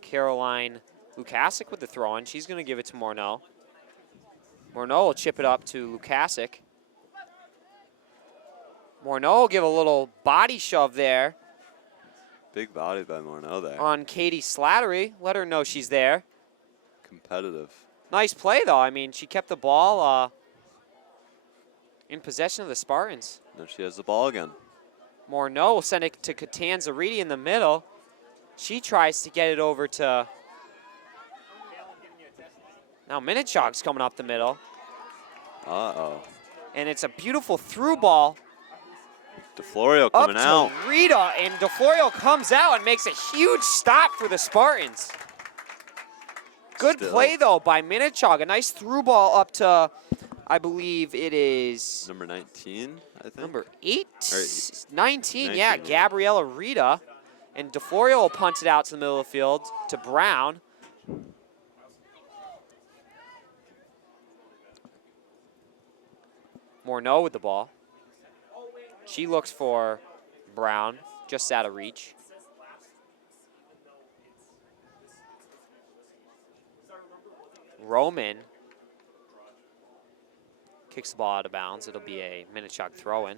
Caroline Lukasic with the throw-in. She's going to give it to Morneau. Morneau will chip it up to Lukasic. Morneau will give a little body shove there Big body by Morneau there. on Katie Slattery. Let her know she's there. Competitive. Nice play, though. I mean, she kept the ball in possession of the Spartans. There she has the ball again. Morneau will send it to Catanzariti in the middle. She tries to get it over to... Now Minnechaug's coming up the middle. Uh-oh. And it's a beautiful through ball DeFlorio up coming to out. Rita. And DeFlorio comes out and makes a huge stop for the Spartans. Good Still. play, though, by Minnechaug. A nice through ball up to, I believe it is... Number 19, I think. Number 8? Or 19, 19, yeah, yeah. Gabriella Rita. And DeFlorio will punt it out to the middle of the field to Brown. Morneau with the ball. She looks for Brown, just out of reach. Roman kicks the ball out of bounds. It'll be a Minnechaug throw-in.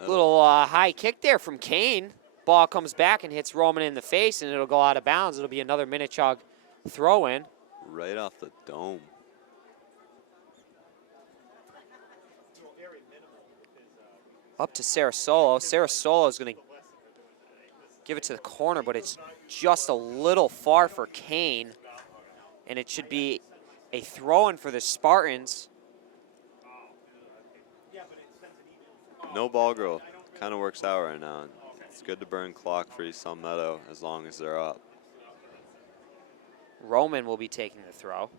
Little high kick there from Kane. Ball comes back and hits Roman in the face, and it'll go out of bounds. It'll be another Minnechaug throw-in. Right off the dome. Up to Sarasolo. Sarasolo is going to give it to the corner, but it's just a little far for Kane. And it should be a throw-in for the Spartans. No ball girl. Kind of works out right now. It's good to burn clock for East Sun Meadow as long as they're up. Roman will be taking the throw.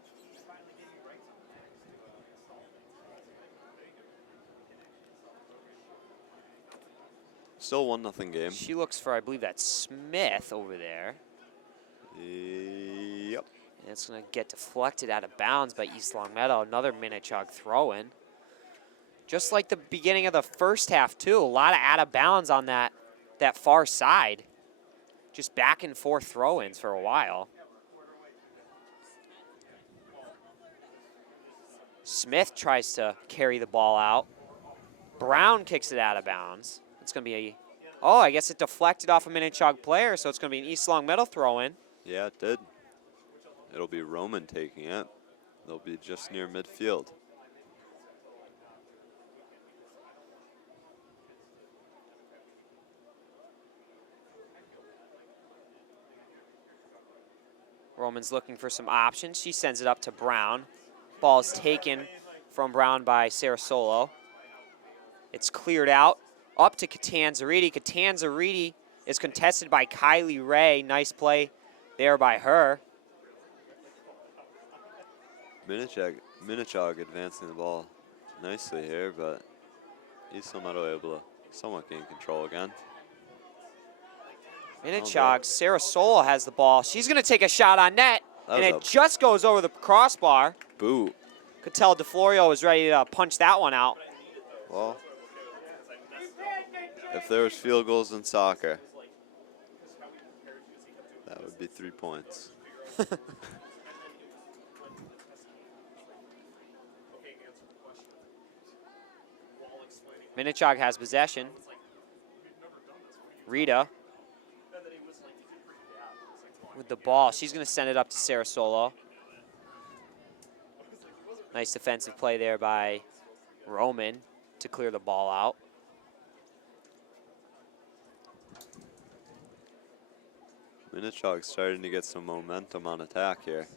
Still 1-0 game. She looks for, I believe that's Smith over there. Yep. And it's going to get deflected out of bounds by East Long Meadow. Another Minnechaug throw-in. Just like the beginning of the first half, too. A lot of out of bounds on that far side. Just back and forth throw-ins for a while. Smith tries to carry the ball out. Brown kicks it out of bounds. It's going to be oh, I guess it deflected off a Minnechaug player, so it's going to be an East Long Meadow throw-in. Yeah, it did. It'll be Roman taking it. They'll be just near midfield. Roman's looking for some options. She sends it up to Brown. Ball is taken from Brown by Sarasolo. It's cleared out. Up to Catanzariti. Catanzariti is contested by Kylie Ray. Nice play there by her. Minnechaug advancing the ball nicely here, but East Sun Meadow able to somewhat gain control again. Minnechaug, Sarasolo has the ball. She's going to take a shot on net, and it just goes over the crossbar. Boot. Could tell DeFlorio was ready to punch that one out. Well, if there was field goals in soccer, that would be 3 points. Minnechaug has possession. Rita with the ball. She's going to send it up to Sarasolo. Nice defensive play there by Roman to clear the ball out. Minnechaug starting to get some momentum on attack here.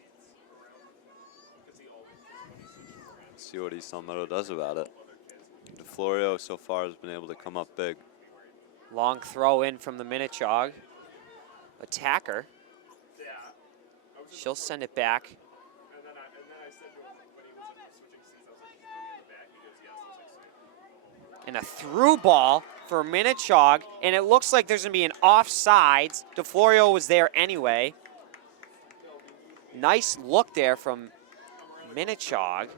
See what East Sun Meadow does about it. DeFlorio so far has been able to come up big. Long throw in from the Minnechaug attacker. She'll send it back. And a through ball for Minnechaug, and it looks like there's going to be an offsides. DeFlorio was there anyway. Nice look there from Minnechaug.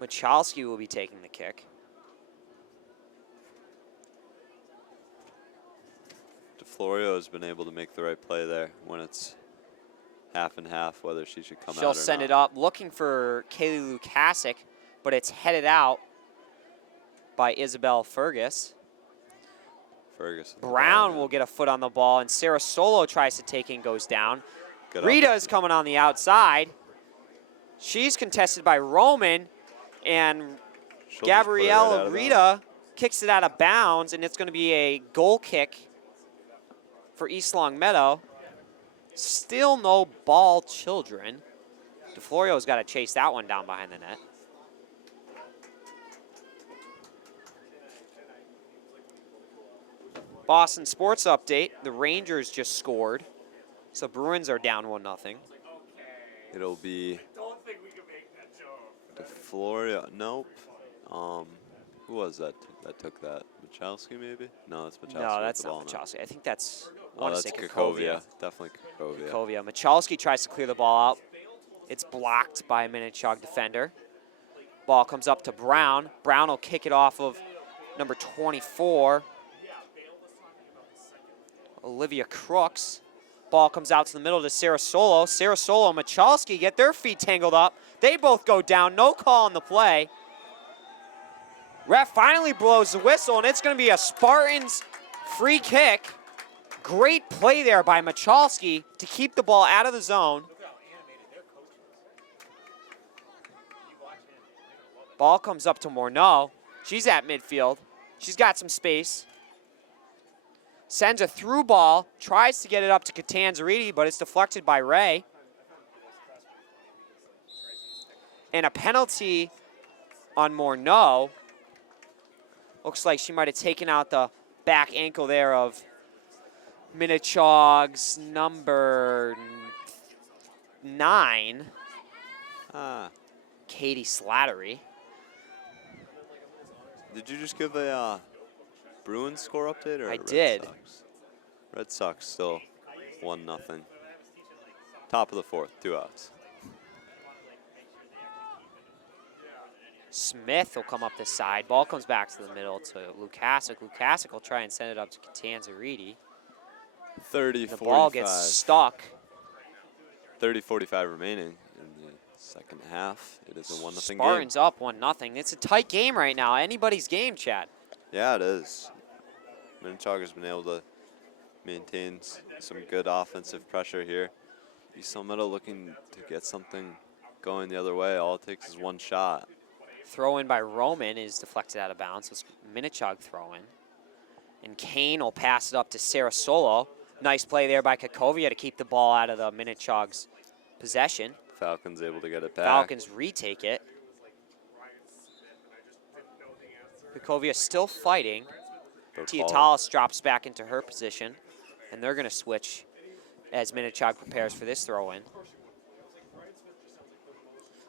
Michalski will be taking the kick. DeFlorio has been able to make the right play there when it's half and half, whether she should come out or She'll not. send it up, looking for Kaylee Lukasic, but it's headed out by Isabel Fergus. Fergus. Brown will get a foot on the ball, and Sarasolo tries to take in, goes down. Good Rita is opportunity. coming on the outside. She's contested by Roman, and She'll just put it right Gabrielle out of bounds. Rita kicks it out of bounds, and it's going to be a goal kick for East Long Meadow. Still no ball, children. DeFlorio's got to chase that one down behind the net. Boston Sports Update. The Rangers just scored. So Bruins are down 1-0. It'll be Don't think we can make that joke. DeFlorio. Nope. Who was that that took that? Michalski maybe? No, that's Michalski. No, with that's the not ball now. Michalski. I think that's Oh, that's Kakovia. Definitely Kakovia. Kovia. Michalski tries to clear the ball out. It's blocked by a Minnechaug defender. Ball comes up to Brown. Brown will kick it off of number 24, Olivia Crooks. Ball comes out to the middle to Sarah Solo. Sarah Solo and Michalski get their feet tangled up. They both go down. No call on the play. Ref finally blows the whistle, and it's going to be a Spartans free kick. Great play there by Michalski to keep the ball out of the zone. Look how animated their coach is. You watch him. You're gonna love it. Ball comes up to Morneau. She's at midfield. She's got some space. Sends a through ball. Tries to get it up to Catanzariti, but it's deflected by Ray. And a penalty on Morneau. Looks like she might have taken out the back ankle there of Minnechaug's number 9, Ah. Katie Slattery. Did you just give a Bruins score update or I a Red did. Sox? Red Sox still 1-0. Top of the 4th, 2 outs. Smith will come up the side. Ball comes back to the middle to Lukasic. Lukasic will try and send it up to Catanzariti. 30, The 45. ball gets stuck. 30-45 remaining in the second half. It is a 1-0 game. Spartans up 1-0. It's a tight game right now. Anybody's game, Chad. Yeah, it is. Minnechaug has been able to maintain some good offensive pressure here. East Long Meadow looking to get something going the other way. All it takes is one shot. Throw in by Roman is deflected out of bounds. It's Minnechaug throw in. And Kane will pass it up to Sarah Solo. Nice play there by Kakovia to keep the ball out of the Minnechaug's possession. Falcons able to get it back. Falcons retake it. Kakovia still fighting. Tiatalis drops back into her position, and they're going to switch as Minnechaug prepares for this throw-in.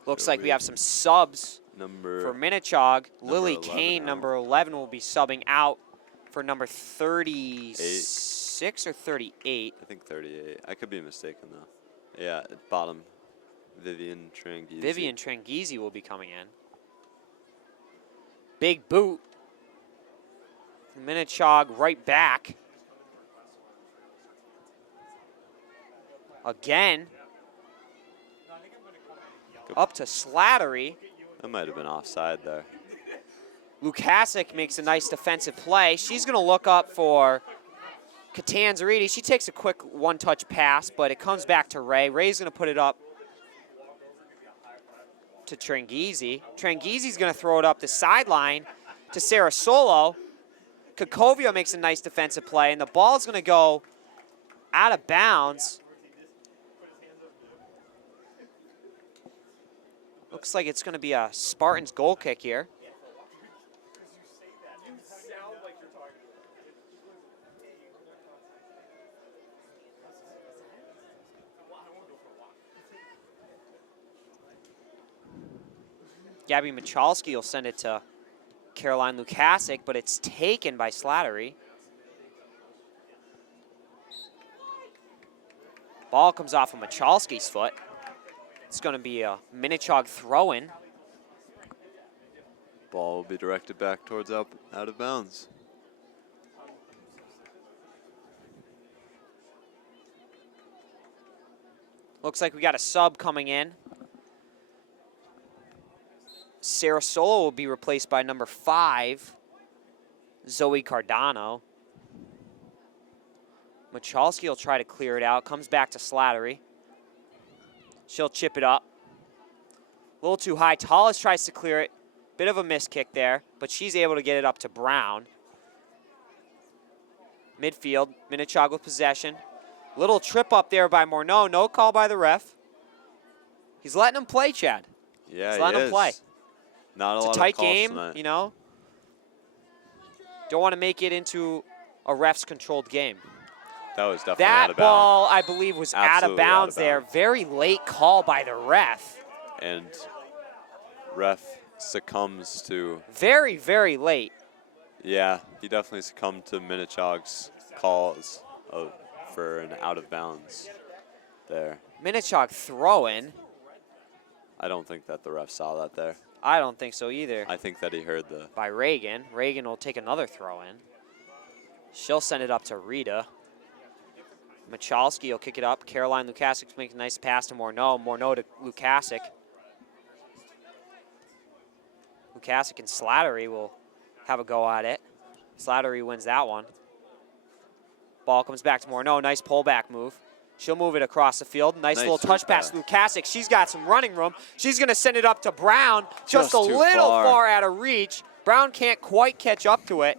Looks like we have some subs for Minnechaug. Lily 11 Kane, out. number 11, will be subbing out for number 36 or 38. I think 38. I could be mistaken, though. Yeah, at bottom, Vivian Tranghese. Vivian Tranghese will be coming in. Big boot. Minnechaug right back. Again. Up to Slattery. That might have been offside there. Lukasic makes a nice defensive play. She's going to look up for Catanzariti. She takes a quick one-touch pass, but it comes back to Ray. Ray's going to put it up to Tranghese. Tranghese's going to throw it up the sideline to Sarah Solo. Kakovia makes a nice defensive play, and the ball's going to go out of bounds. Looks like it's going to be a Spartans goal kick here. Gabby Michalski will send it to Caroline Lukasic, but it's taken by Slattery. Ball comes off of Michalski's foot. It's going to be a Minnechaug throw-in. Ball will be directed back towards out of bounds. Looks like we got a sub coming in. Sarah Solo will be replaced by number 5, Zoe Cardano. Michalski will try to clear it out. Comes back to Slattery. She'll chip it up. A little too high. Tallis tries to clear it. Bit of a miss kick there, but she's able to get it up to Brown. Midfield, Minnechaug with possession. Little trip up there by Morneau. No call by the ref. He's letting him play, Chad. Yeah, He's letting him play. Not a It's lot a tight of calls game, tonight. you know. Don't want to make it into a ref's controlled game. That was definitely out That of bounds. ball, I believe, was out of Absolutely out of bounds there. bounds. Very late call by the ref. And ref succumbs to, Very, very late. yeah, he definitely succumbed to Minnechaug's calls for an out of bounds there. Minnechaug throwing. I don't think that the ref saw that there. I don't think so either. I think that he heard the, By Reagan. Reagan will take another throw in. She'll send it up to Rita. Michalski will kick it up. Caroline Lukasik makes a nice pass to Morneau. Morneau to Lukasik. Lukasik and Slattery will have a go at it. Slattery wins that one. Ball comes back to Morneau. Nice pullback move. She'll move it across the field. Nice little touch pass to Lukasik. She's got some running room. She's going to send it up to Brown. Just a too little far. far out of reach. Brown can't quite catch up to it.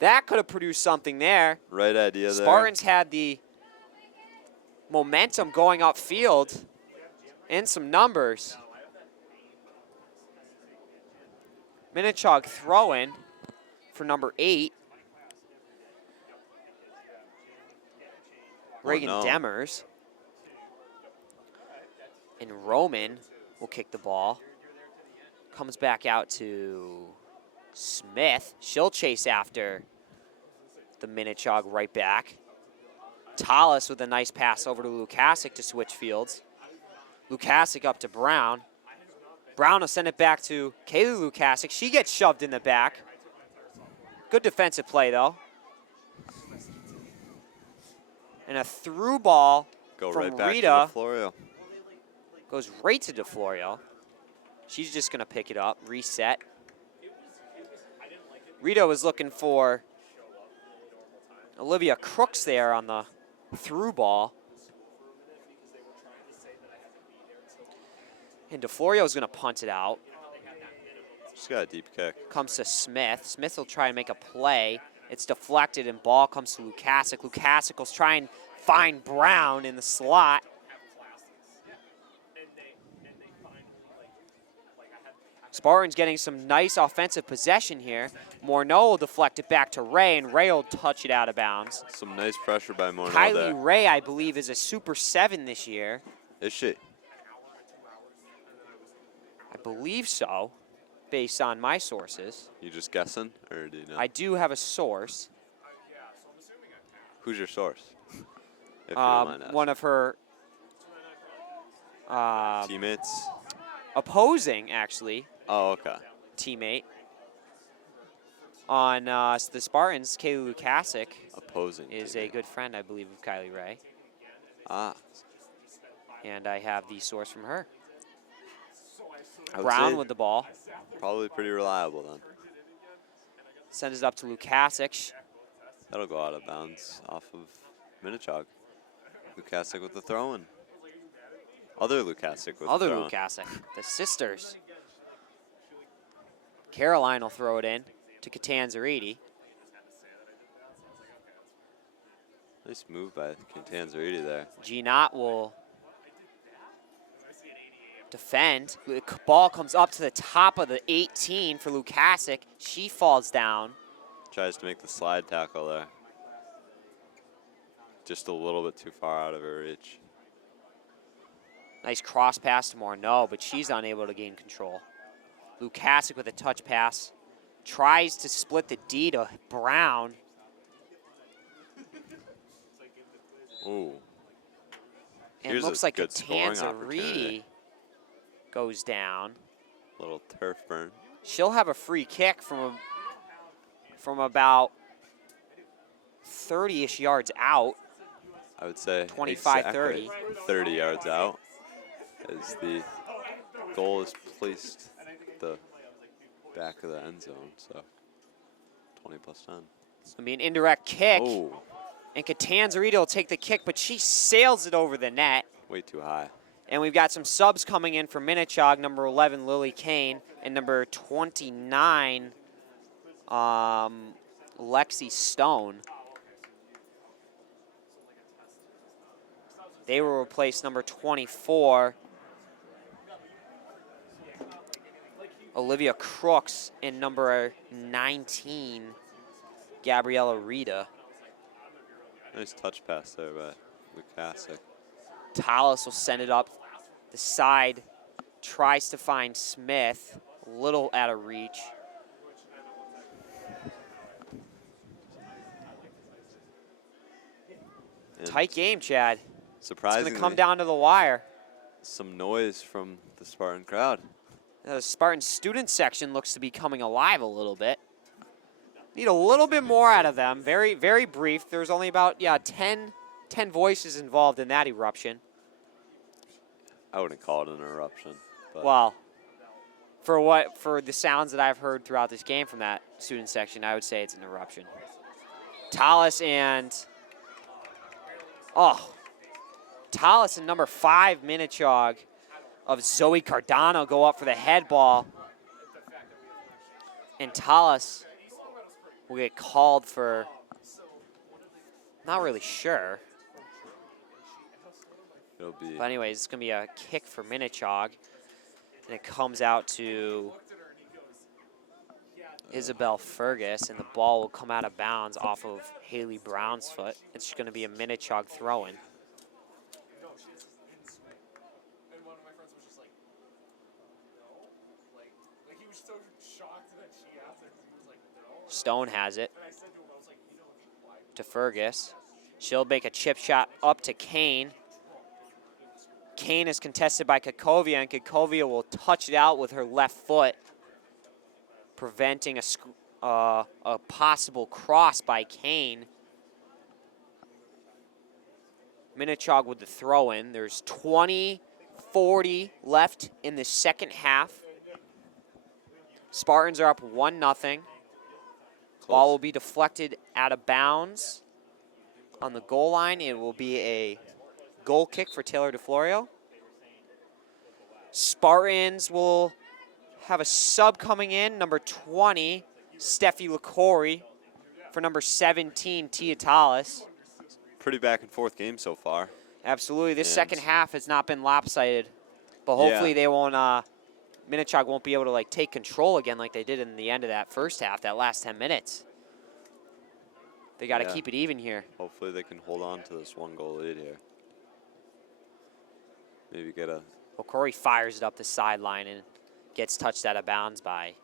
That could have produced something there. right idea there. Spartans had the momentum going upfield and some numbers. Minnechaug throwing for number 8. Reagan no. Demers. And Roman will kick the ball. Comes back out to Smith. She'll chase after the Minnechaug right back. Tallis with a nice pass over to Lukasik to switch fields. Lukasik up to Brown. Brown will send it back to Kaylee Lukasik. She gets shoved in the back. Good defensive play, though. And a through ball Go from right back Rita to DeFlorio. goes right to DeFlorio. She's just going to pick it up, reset. Rita was looking for Olivia Crooks there on the through ball. And DeFlorio's going to punt it out. Just got a deep kick. Comes to Smith. Smith will try and make a play. It's deflected and ball comes to Lukasik. Lukasik will try and find Brown in the slot. Spartans getting some nice offensive possession here. Morneau will deflect it back to Ray, and Ray will touch it out of bounds. Some nice pressure by Morneau Kylie there. Ray, I believe, is a Super 7 this year. Is she? I believe so, based on my sources. You just guessing, or do you know? I do have a source. Who's your source? If you don't mind asking. One of her Teammates? opposing, actually, Oh, okay. teammate on the Spartans, Kaylee Lukasik, Opposing is teammate. a good friend, I believe, of Kylie Ray. Ah. And I have the source from her. I would Brown say with the ball. probably pretty reliable then. Sends it up to Lukasik. That'll go out of bounds off of Minnechaug. Lukasik with the throw-in. Other Lukasik with Other the throw-in. Lukasik, the sisters. Caroline will throw it in to Catanzariti. Nice move by Catanzariti there. Ginot will defend. The ball comes up to the top of the 18 for Lukasik. She falls down. Tries to make the slide tackle there. Just a little bit too far out of her reach. Nice cross pass to Morneau, but she's unable to gain control. Lukasik with a touch pass. Tries to split the D to Brown. Ooh. And Here's looks a like good scoring Catanzariti opportunity. goes down. Little turf burn. She'll have a free kick from about 30-ish yards out. I would say 25, exactly 30 yards out as the goal is placed at the back of the end zone. So 20 plus 10. It's going to be an indirect kick. Oh, And Catanzarita will take the kick, but she sails it over the net. Way too high. And we've got some subs coming in for Minnechaug, number 11, Lily Kane, and number 29, Lexi Stone. They will replace number 24, Olivia Crooks, and number 19, Gabriella Rita. Nice touch pass there by Lukasic. Tallis will send it up the side, tries to find Smith, a little out of reach. And Tight game, Chad. It's surprisingly, going to come down to the wire. some noise from the Spartan crowd. The Spartan student section looks to be coming alive a little bit. Need a little bit more out of them. Very, very brief. There's only about, 10 voices involved in that eruption. I wouldn't call it an eruption. But Well, for the sounds that I've heard throughout this game from that student section, I would say it's an eruption. Tallis and number 5 Minnechaug of Zoe Cardano go up for the head ball. And Tallis will get called for, not really sure. it'll be But anyways, it's going to be a kick for Minnechaug. And it comes out to Isabel Fergus, and the ball will come out of bounds off of Haley Brown's foot. It's going to be a Minnechaug throw-in. And one of my friends was just like, no. Like he was so shocked that she asked it. He was like, no. Stone has it And I said to him, I was like, you know, why? to Fergus. She'll make a chip shot up to Kane. Kane is contested by Kakovia, and Kakovia will touch it out with her left foot, preventing a possible cross by Kane. Minnechaug with the throw-in. There's 20-40 left in the second half. Spartans are up 1-0. Ball will be deflected out of bounds on the goal line. It will be a goal kick for Taylor DeFlorio. Spartans will have a sub coming in, number 20, Steffi LaCory, for number 17, Tia Tallis. pretty back and forth game so far. Absolutely. This And- second half has not been lopsided, but hopefully Yeah. they won't. Minnechaug won't be able to take control again like they did in the end of that first half, that last 10 minutes. They got to Yeah. keep it even here. Hopefully they can hold on to this 1-goal lead here. Maybe get a LaCory fires it up the sideline and gets touched out of bounds by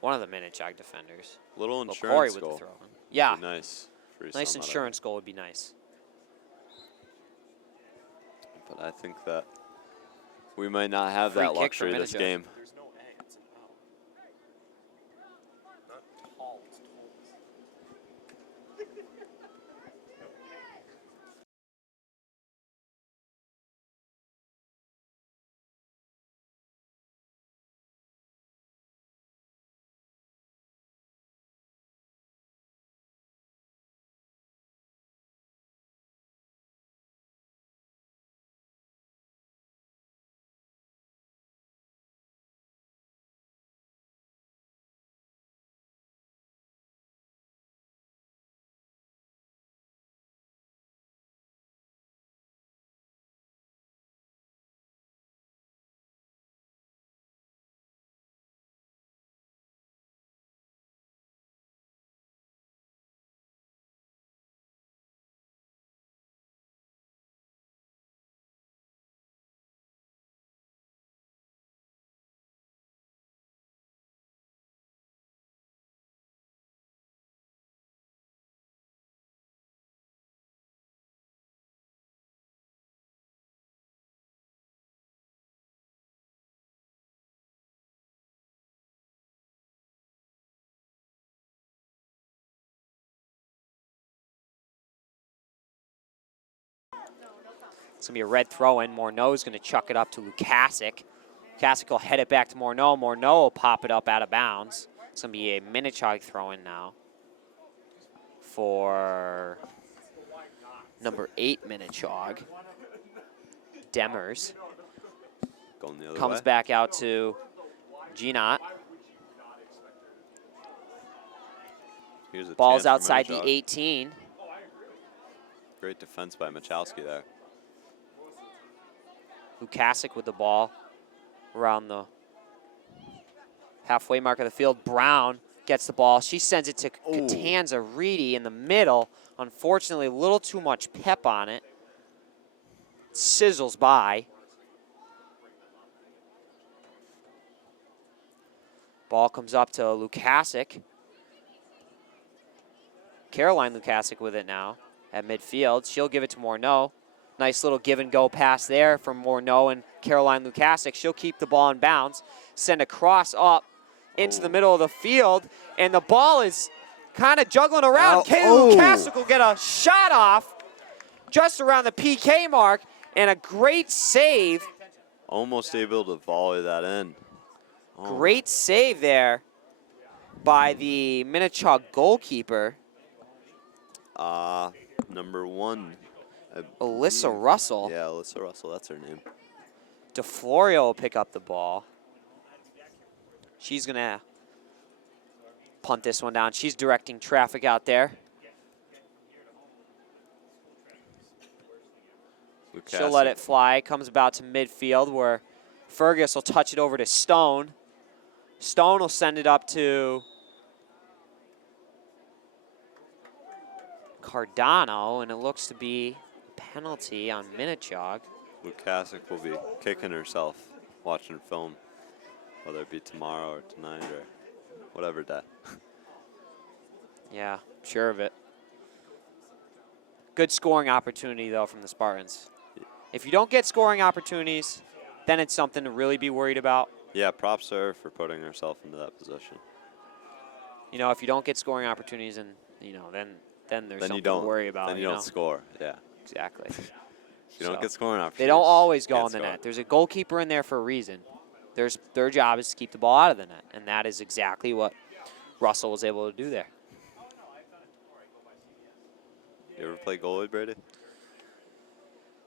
one of the Minnechaug defenders. little LaCory insurance with goal. the throw. Yeah, Be nice. For nice some out of it. insurance goal would be nice. But I think that we might not have Free that kick for luxury this Minnechaug. game. There's no A, it's an L. Not tall, it's tall. It's going to be a red throw-in. Morneau's going to chuck it up to Lukasic. Lukasic will head it back to Morneau. Morneau will pop it up out of bounds. It's going to be a Minnechaug throw-in now for number 8 Minnechaug. Demers Going the other comes way. back out to Ginot. Here's a Ball's chance for outside the Minnechaug. 18. Great defense by Michalski there. Lukasic with the ball around the halfway mark of the field. Brown gets the ball. She sends it to Catanza Reedy in the middle. Unfortunately, a little too much pep on it. Sizzles by. Ball comes up to Lukasic. Caroline Lukasic with it now at midfield. She'll give it to Morneau. Nice little give and go pass there from Morneau and Caroline Lukasic. She'll keep the ball in bounds. Send a cross up into the middle of the field. And the ball is kind of juggling around. Kayla Lukasic will get a shot off just around the PK mark. And a great save. Almost able to volley that in. Great save there by the Minnechaug goalkeeper. Number 1. Alyssa Russell. Yeah, Alyssa Russell, that's her name. DeFlorio will pick up the ball. She's going to punt this one down. She's directing traffic out there. She'll let it fly. Comes about to midfield where Fergus will touch it over to Stone. Stone will send it up to Cardano, and it looks to be a penalty on Minnechaug. Lukasic will be kicking herself watching film, whether it be tomorrow or tonight or whatever day. Yeah, sure of it. Good scoring opportunity, though, from the Spartans. If you don't get scoring opportunities, then it's something to really be worried about. Yeah, props to her for putting herself into that position. You know, if you don't get scoring opportunities, and you know, then there's something to worry about. Then you don't score. Yeah. Exactly. You don't get scoring opportunities. They don't always go can't in the score. net. There's a goalkeeper in there for a reason. Their job is to keep the ball out of the net, and that is exactly what Russell was able to do there. You ever play goalie, Brady?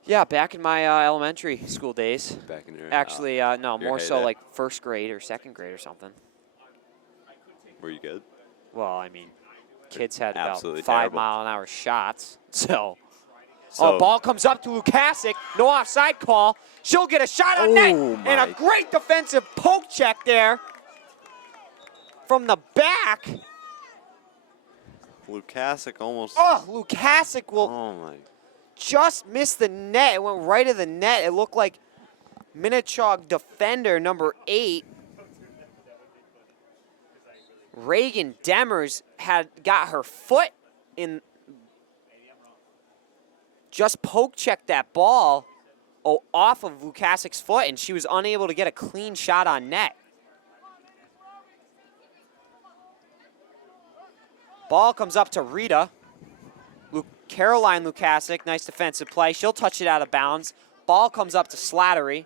Yeah, back in my elementary school days. Back in your Actually, no, your more so heyday? like first grade or second grade or something. Were you good? Well, I mean, kids had about Absolutely 5 terrible. mile-an-hour shots. So, So- ball comes up to Lukasic. No offside call. She'll get a shot on net. Oh, And a my. great defensive poke check there from the back. Lukasic almost. Oh, Lukasic will Oh my. just miss the net. It went right of the net. It looked like Minnechaug defender number 8, Reagan Demers, had got her foot in, just poke checked that ball off of Lukasic's foot, and she was unable to get a clean shot on net. Ball comes up to Rita. Caroline Lukasic, nice defensive play. She'll touch it out of bounds. Ball comes up to Slattery.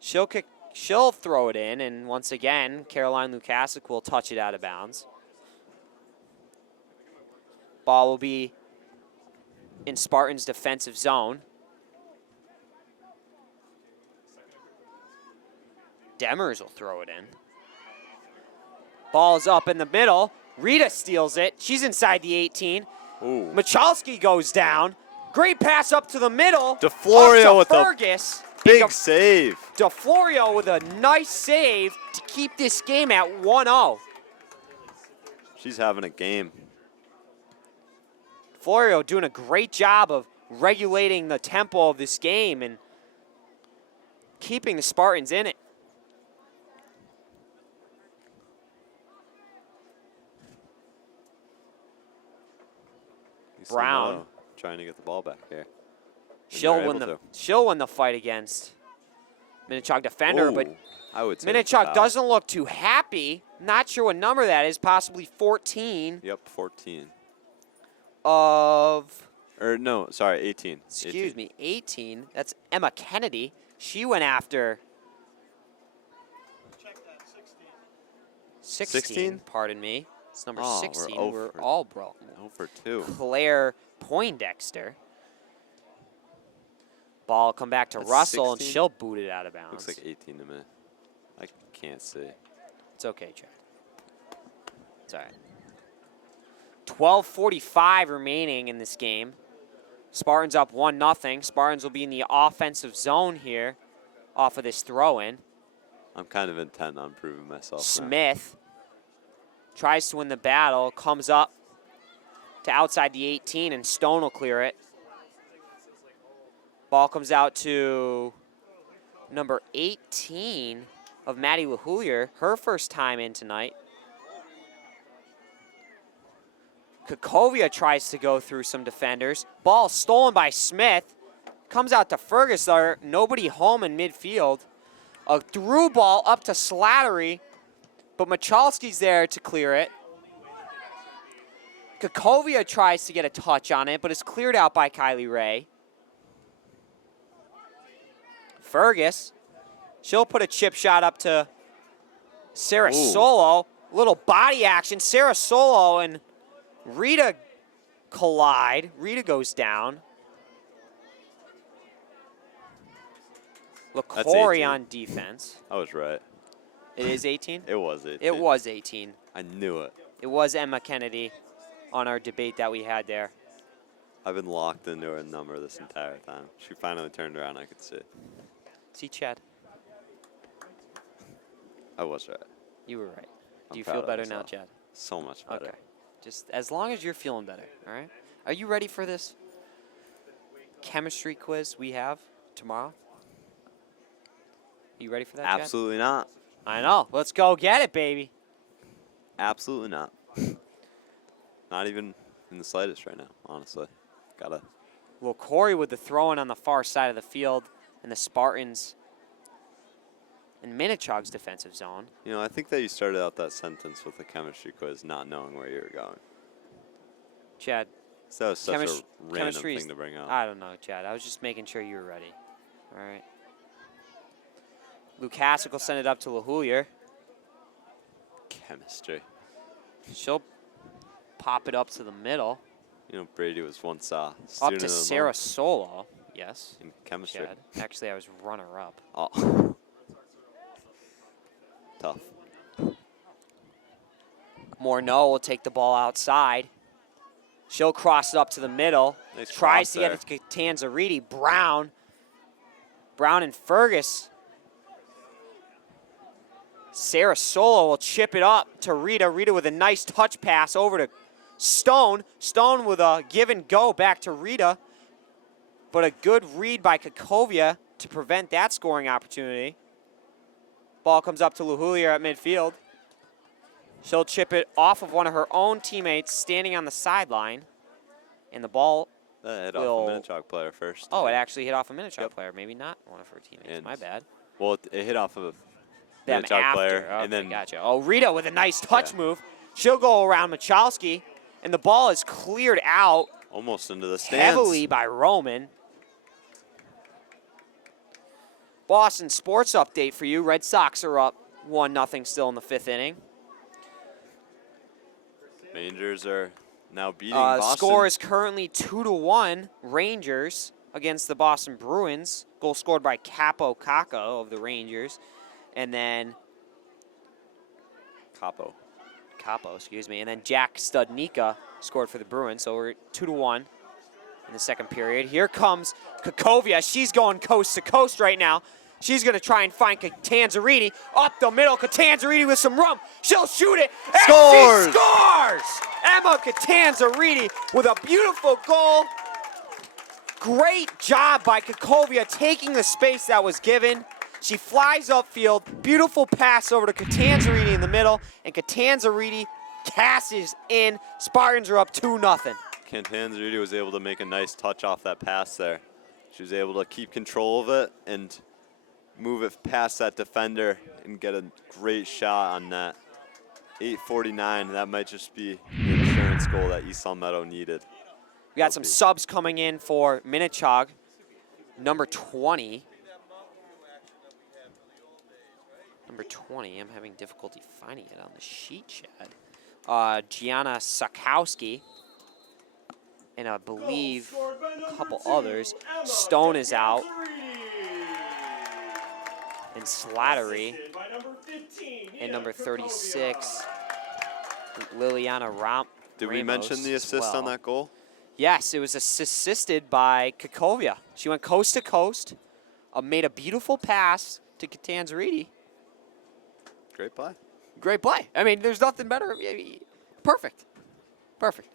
She'll throw it in, and once again, Caroline Lukasic will touch it out of bounds. Ball will be in Spartans' defensive zone. Demers will throw it in. Ball's up in the middle. Rita steals it. She's inside the 18. Ooh. Michalski goes down. Great pass up to the middle. DeFlorio up with to a Fergus. Big save. DeFlorio with a nice save to keep this game at 1-0. She's having a game. Florio doing a great job of regulating the tempo of this game and keeping the Spartans in it. Brown. Trying to get the ball back here. She'll win the fight against Minnechaug defender, but I would say Minnechaug doesn't look too happy. Not sure what number that is, possibly 14 Yep, 14. of, Or no, sorry, 18. excuse me, 18. That's Emma Kennedy. She went after 16, 16? pardon me. It's number Oh, 16. we're We're over. all bro. 0 for 2. Claire Poindexter. Ball come back to That's Russell, 16? and she'll boot it out of bounds. Looks like 18 to me. I can't see. It's okay, Chad. It's all right. 12:45 remaining in this game. Spartans up 1-0. Spartans will be in the offensive zone here off of this throw-in. I'm kind of intent on proving myself now. Smith tries to win the battle, comes up to outside the 18, and Stone will clear it. Ball comes out to number 18 of Maddie LaHoulier, her first time in tonight. Kakovia tries to go through some defenders. Ball stolen by Smith. Comes out to Fergus there. Nobody home in midfield. A through ball up to Slattery, but Michalski's there to clear it. Kakovia tries to get a touch on it, but it's cleared out by Kylie Ray. Fergus, she'll put a chip shot up to Sarah Solo. Little body action. Sarah Solo and Rita collide. Rita goes down. LaCory on defense. I was right. It is 18? It was 18. It was 18. I knew it. It was Emma Kennedy on our debate that we had there. I've been locked into her number this entire time. She finally turned around, I could see. See, Chad, I was right. you were right. I'm Do you proud feel of better now, myself. Chad? So much better. Okay. Just as long as you're feeling better, all right? Are you ready for this chemistry quiz we have tomorrow? You ready for that, Chad? Absolutely not. I know. Let's go get it, baby. Absolutely not. Not even in the slightest right now, honestly. Gotta. Well, Corey with the throw-in on the far side of the field, and the Spartans in Minnechaug's defensive zone. You know, I think that you started out that sentence with a chemistry quiz not knowing where you were going. Chad, So that was such a random chemistry is- thing to bring up. I don't know, Chad. I was just making sure you were ready. All right. Lukasic will send it up to LaHoulier. Chemistry. She'll pop it up to the middle. You know, Brady was once Up student to of the Sarah month Solo. Yes, in chemistry. Chad. Actually, I was runner-up. Oh. Tough. Morneau will take the ball outside. She'll cross it up to the middle. Nice Tries cross to get it to Tanzariti. Brown and Fergus. Sarah Solo will chip it up to Rita. Rita with a nice touch pass over to Stone. Stone with a give and go back to Rita. But a good read by Kakovia to prevent that scoring opportunity. Ball comes up to LaHoulier at midfield. She'll chip it off of one of her own teammates standing on the sideline. And the ball, That hit will- off a Minnechaug player first. oh, it actually hit off a Minnechaug Yep. player. Maybe not one of her teammates. And- My bad. Well, it hit off of a Them Minnechaug after. player, Okay, and then gotcha. Oh, Rita with a nice touch Yeah. move. She'll go around Michalski, and the ball is cleared out almost into the stands. heavily by Roman. Boston sports update for you. Red Sox are up 1-0 still in the 5th inning. Rangers are now beating The Boston. score is currently 2-1 Rangers against the Boston Bruins. Goal scored by Capo Caco of the Rangers. And then Capo. and then Jack Studnicka scored for the Bruins. So we're 2-1 in the second period. Here comes Kakovia. She's going coast to coast right now. She's going to try and find Catanzariti up the middle. Catanzariti with some room. She'll shoot it. And Scores! she scores! Emma Catanzariti with a beautiful goal. Great job by Kakovia taking the space that was given. She flies upfield. Beautiful pass over to Catanzariti in the middle. And Catanzariti cashes in. Spartans are up 2-0. Catanzariti was able to make a nice touch off that pass there. She was able to keep control of it and move it past that defender and get a great shot on that. 8:49, that might just be the insurance goal that East Meadow needed. We got some subs coming in for Minnechaug. Number 20. Number 20, I'm having difficulty finding it on the sheet, Chad. Gianna Sakowski, and I believe a couple others. Stone is out, and Slattery, and number 36, Liliana Did we mention the assist on that goal? Yes, it was assisted by Kakovia. She went coast to coast, made a beautiful pass to Catanzariti. Great play. Great play. I mean, there's nothing better. Perfect. Perfect.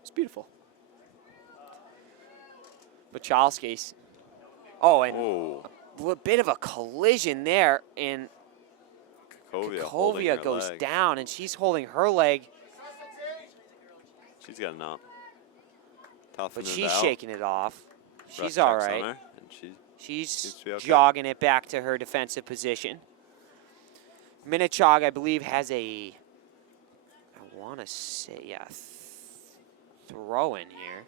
It's beautiful. Michalski's. Oh, and a bit of a collision there, and Kakovia goes down, and she's holding her leg. She's got enough. But she's shaking it off. She's Ref all checks on right. her, and She's seems to be okay. jogging it back to her defensive position. Minnechaug, I believe, has a, I want to say, yeah, throw in here.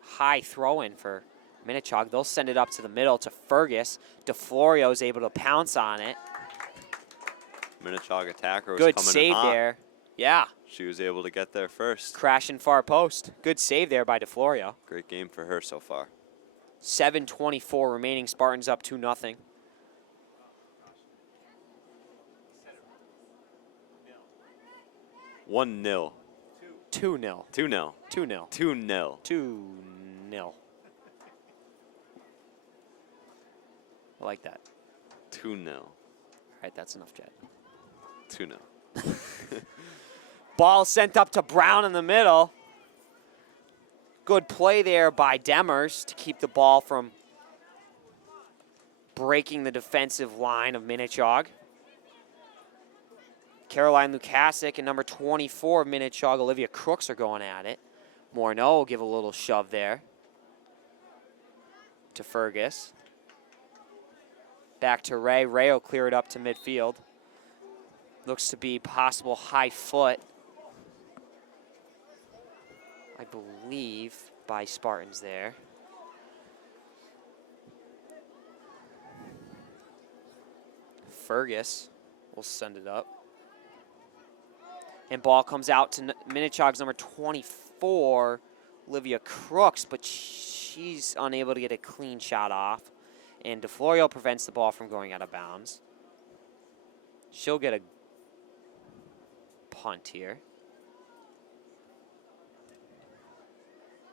High throw in for Minnechaug. They'll send it up to the middle to Fergus. DeFlorio is able to pounce on it. Minnechaug attacker was Good coming save in hot. there. Yeah. She was able to get there first. Crashing far post. Good save there by DeFlorio. Great game for her so far. 7:24 remaining. Spartans up 2-0. One 0 2-0. 2-0. 2-0. 2-0. 2-0. I like that. 2-0. All right, that's enough, Jed. 2-0. Ball sent up to Brown in the middle. Good play there by Demers to keep the ball from breaking the defensive line of Minnechaug. Caroline Lukasic and number 24 of Minnechaug, Olivia Crooks, are going at it. Morneau will give a little shove there to Fergus. Back to Ray. Ray will clear it up to midfield. Looks to be possible high foot, I believe, by Spartans there. Fergus will send it up. And ball comes out to Minnechaug's number 24, Olivia Crooks, but she's unable to get a clean shot off. And DeFlorio prevents the ball from going out of bounds. She'll get a punt here.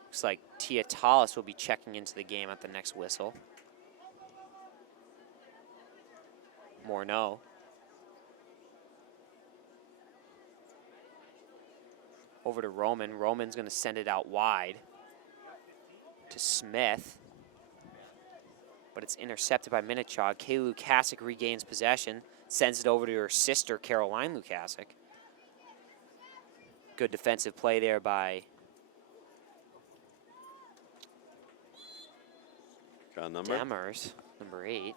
Looks like Tia Tallis will be checking into the game at the next whistle. Morneau. Over to Roman. Roman's going to send it out wide to Smith. But it's intercepted by Minnechaug. Kaylee Lukasic regains possession. Sends it over to her sister, Caroline Lukasic. Good defensive play there by Demers, number 8.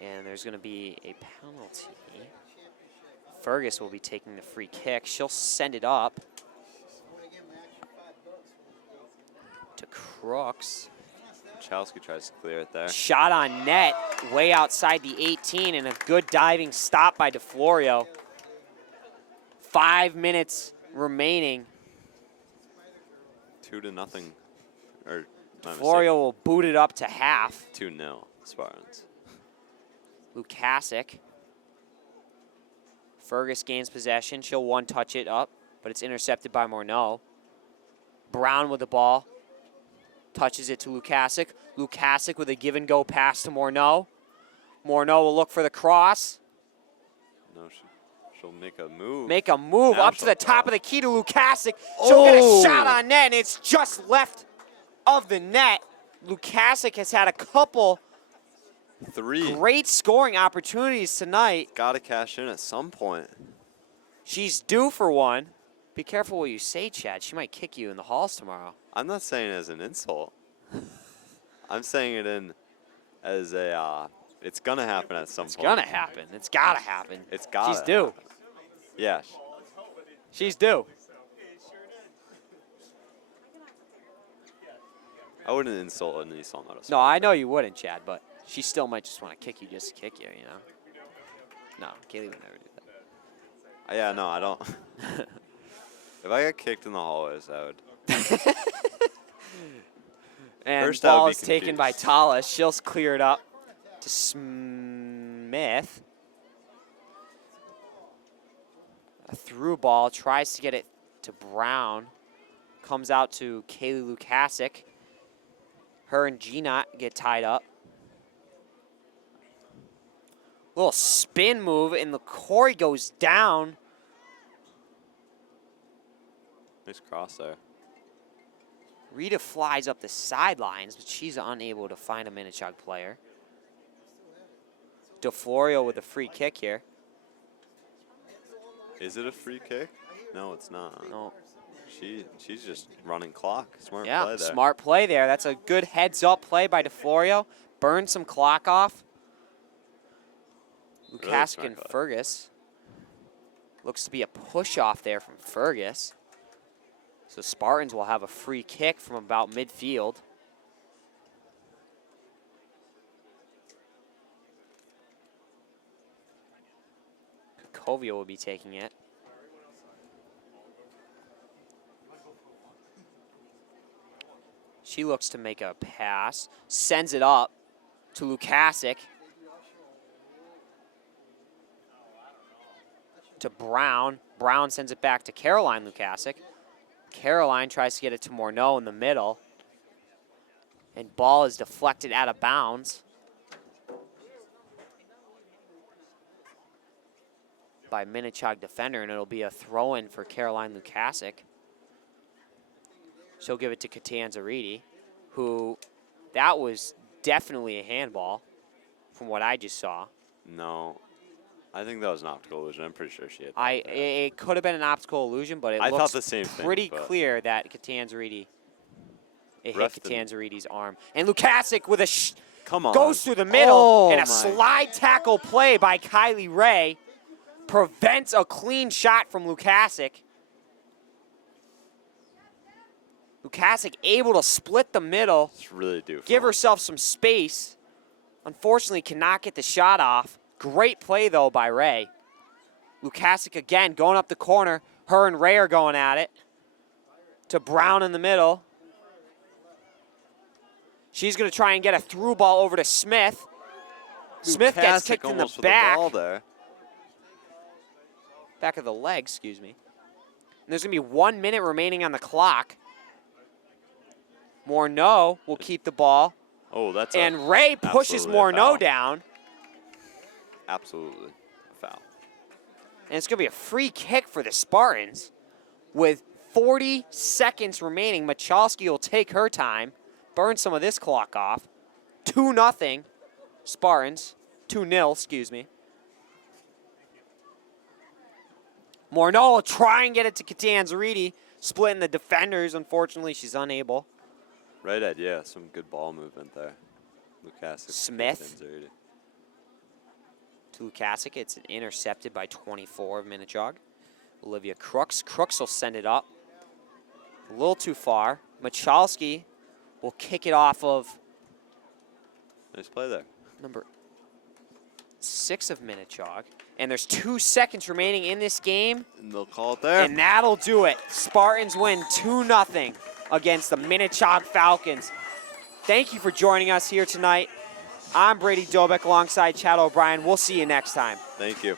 And there's going to be a penalty. Fergus will be taking the free kick. She'll send it up to Crooks. Michalski tries to clear it there. Shot on net, way outside the 18, and a good diving stop by DeFlorio. 5 minutes remaining. 2-0. Or DeFlorio will boot it up to half. 2-0 Spartans. Lukasic. Fergus gains possession. She'll one-touch it up, but it's intercepted by Morneau. Brown with the ball. Touches it to Lukasic. Lukasic with a give-and-go pass to Morneau. Morneau will look for the cross. No, she'll make a move. Make a move Now up to she'll the top of the key to Lukasic. She'll get a shot on net, and it's just left of the net. Lukasic has had a couple 3. great scoring opportunities tonight. Got to cash in at some point. She's due for one. Be careful what you say, Chad. She might kick you in the halls tomorrow. I'm not saying it as an insult. I'm saying it as a, it's going to happen at some point. It's going to happen. It's got to happen. It's got to She's due. Yeah. She's due. I wouldn't insult an East Long Meadow. No, I know you wouldn't, Chad, but she still might just want to kick you just to kick you, you know? No, Kaylee would never do that. Yeah, no, I don't. If I got kicked in the hallways, I would. And First, I would ball be is taken by confused. Tala. She'll clear it up to Smith. A through ball, tries to get it to Brown. Comes out to Kaylee Lukasic. Her and Gina get tied up. Little spin move, and the Corey goes down. Nice cross there. Rita flies up the sidelines, but she's unable to find a Minnechaug player. DeFlorio with a free kick here. Is it a free kick? No, it's not. No. She's just running clock. Smart Yeah, play there. smart play there. That's a good heads-up play by DeFlorio. Burn some clock off. Really Lukasic smart and play. Fergus. Looks to be a push-off there from Fergus. So Spartans will have a free kick from about midfield. Kukovia will be taking it. She looks to make a pass, sends it up to Lukasic. To Brown. Brown sends it back to Caroline Lukasic. Caroline tries to get it to Morneau in the middle. And ball is deflected out of bounds by Minnechaug defender, and it'll be a throw-in for Caroline Lukasic. She'll give it to Catanzariti, who, that was definitely a handball from what I just saw. No. I think that was an optical illusion. I'm pretty sure she had that. It could have been an optical illusion, but it I looks thought the same thing, pretty but- clear that Catanzariti, it hit Ref didn't- Catanzariti's arm. And Lukasic with a Come on. goes through the middle, Oh and a my- slide tackle play by Kylie Ray prevents a clean shot from Lukasic. Lukasic able to split the middle, It's really due. give herself some space. Unfortunately, cannot get the shot off. Great play, though, by Ray. Lukasic again going up the corner. Her and Ray are going at it. To Brown in the middle. She's going to try and get a through ball over to Smith. Smith gets Lukasic kicked in the almost with back. ball there. Back of the leg, excuse me. And there's going to be 1 minute remaining on the clock. Morneau will keep the ball. Oh, that's And Ray pushes absolutely a Morneau foul. down. Absolutely a foul. And it's going to be a free kick for the Spartans. With 40 seconds remaining, Michalski will take her time, burn some of this clock off. 2-0 Spartans. 2-0, excuse me. Morneau will try and get it to Catanzariti, splitting the defenders. Unfortunately, she's unable. Right at, yeah, some good ball movement there. Lukasic. Smith. Catanzariti. To Lukasic, it's intercepted by 24 of Minnechaug. Olivia Crooks. Crooks will send it up. A little too far. Michalski will kick it off of Nice play there. number 6 of Minnechaug. And there's 2 seconds remaining in this game. And they'll call it there. And that'll do it. Spartans win 2-0 against the Minnechaug Falcons. Thank you for joining us here tonight. I'm Brady Dobek alongside Chad O'Brien. We'll see you next time. Thank you.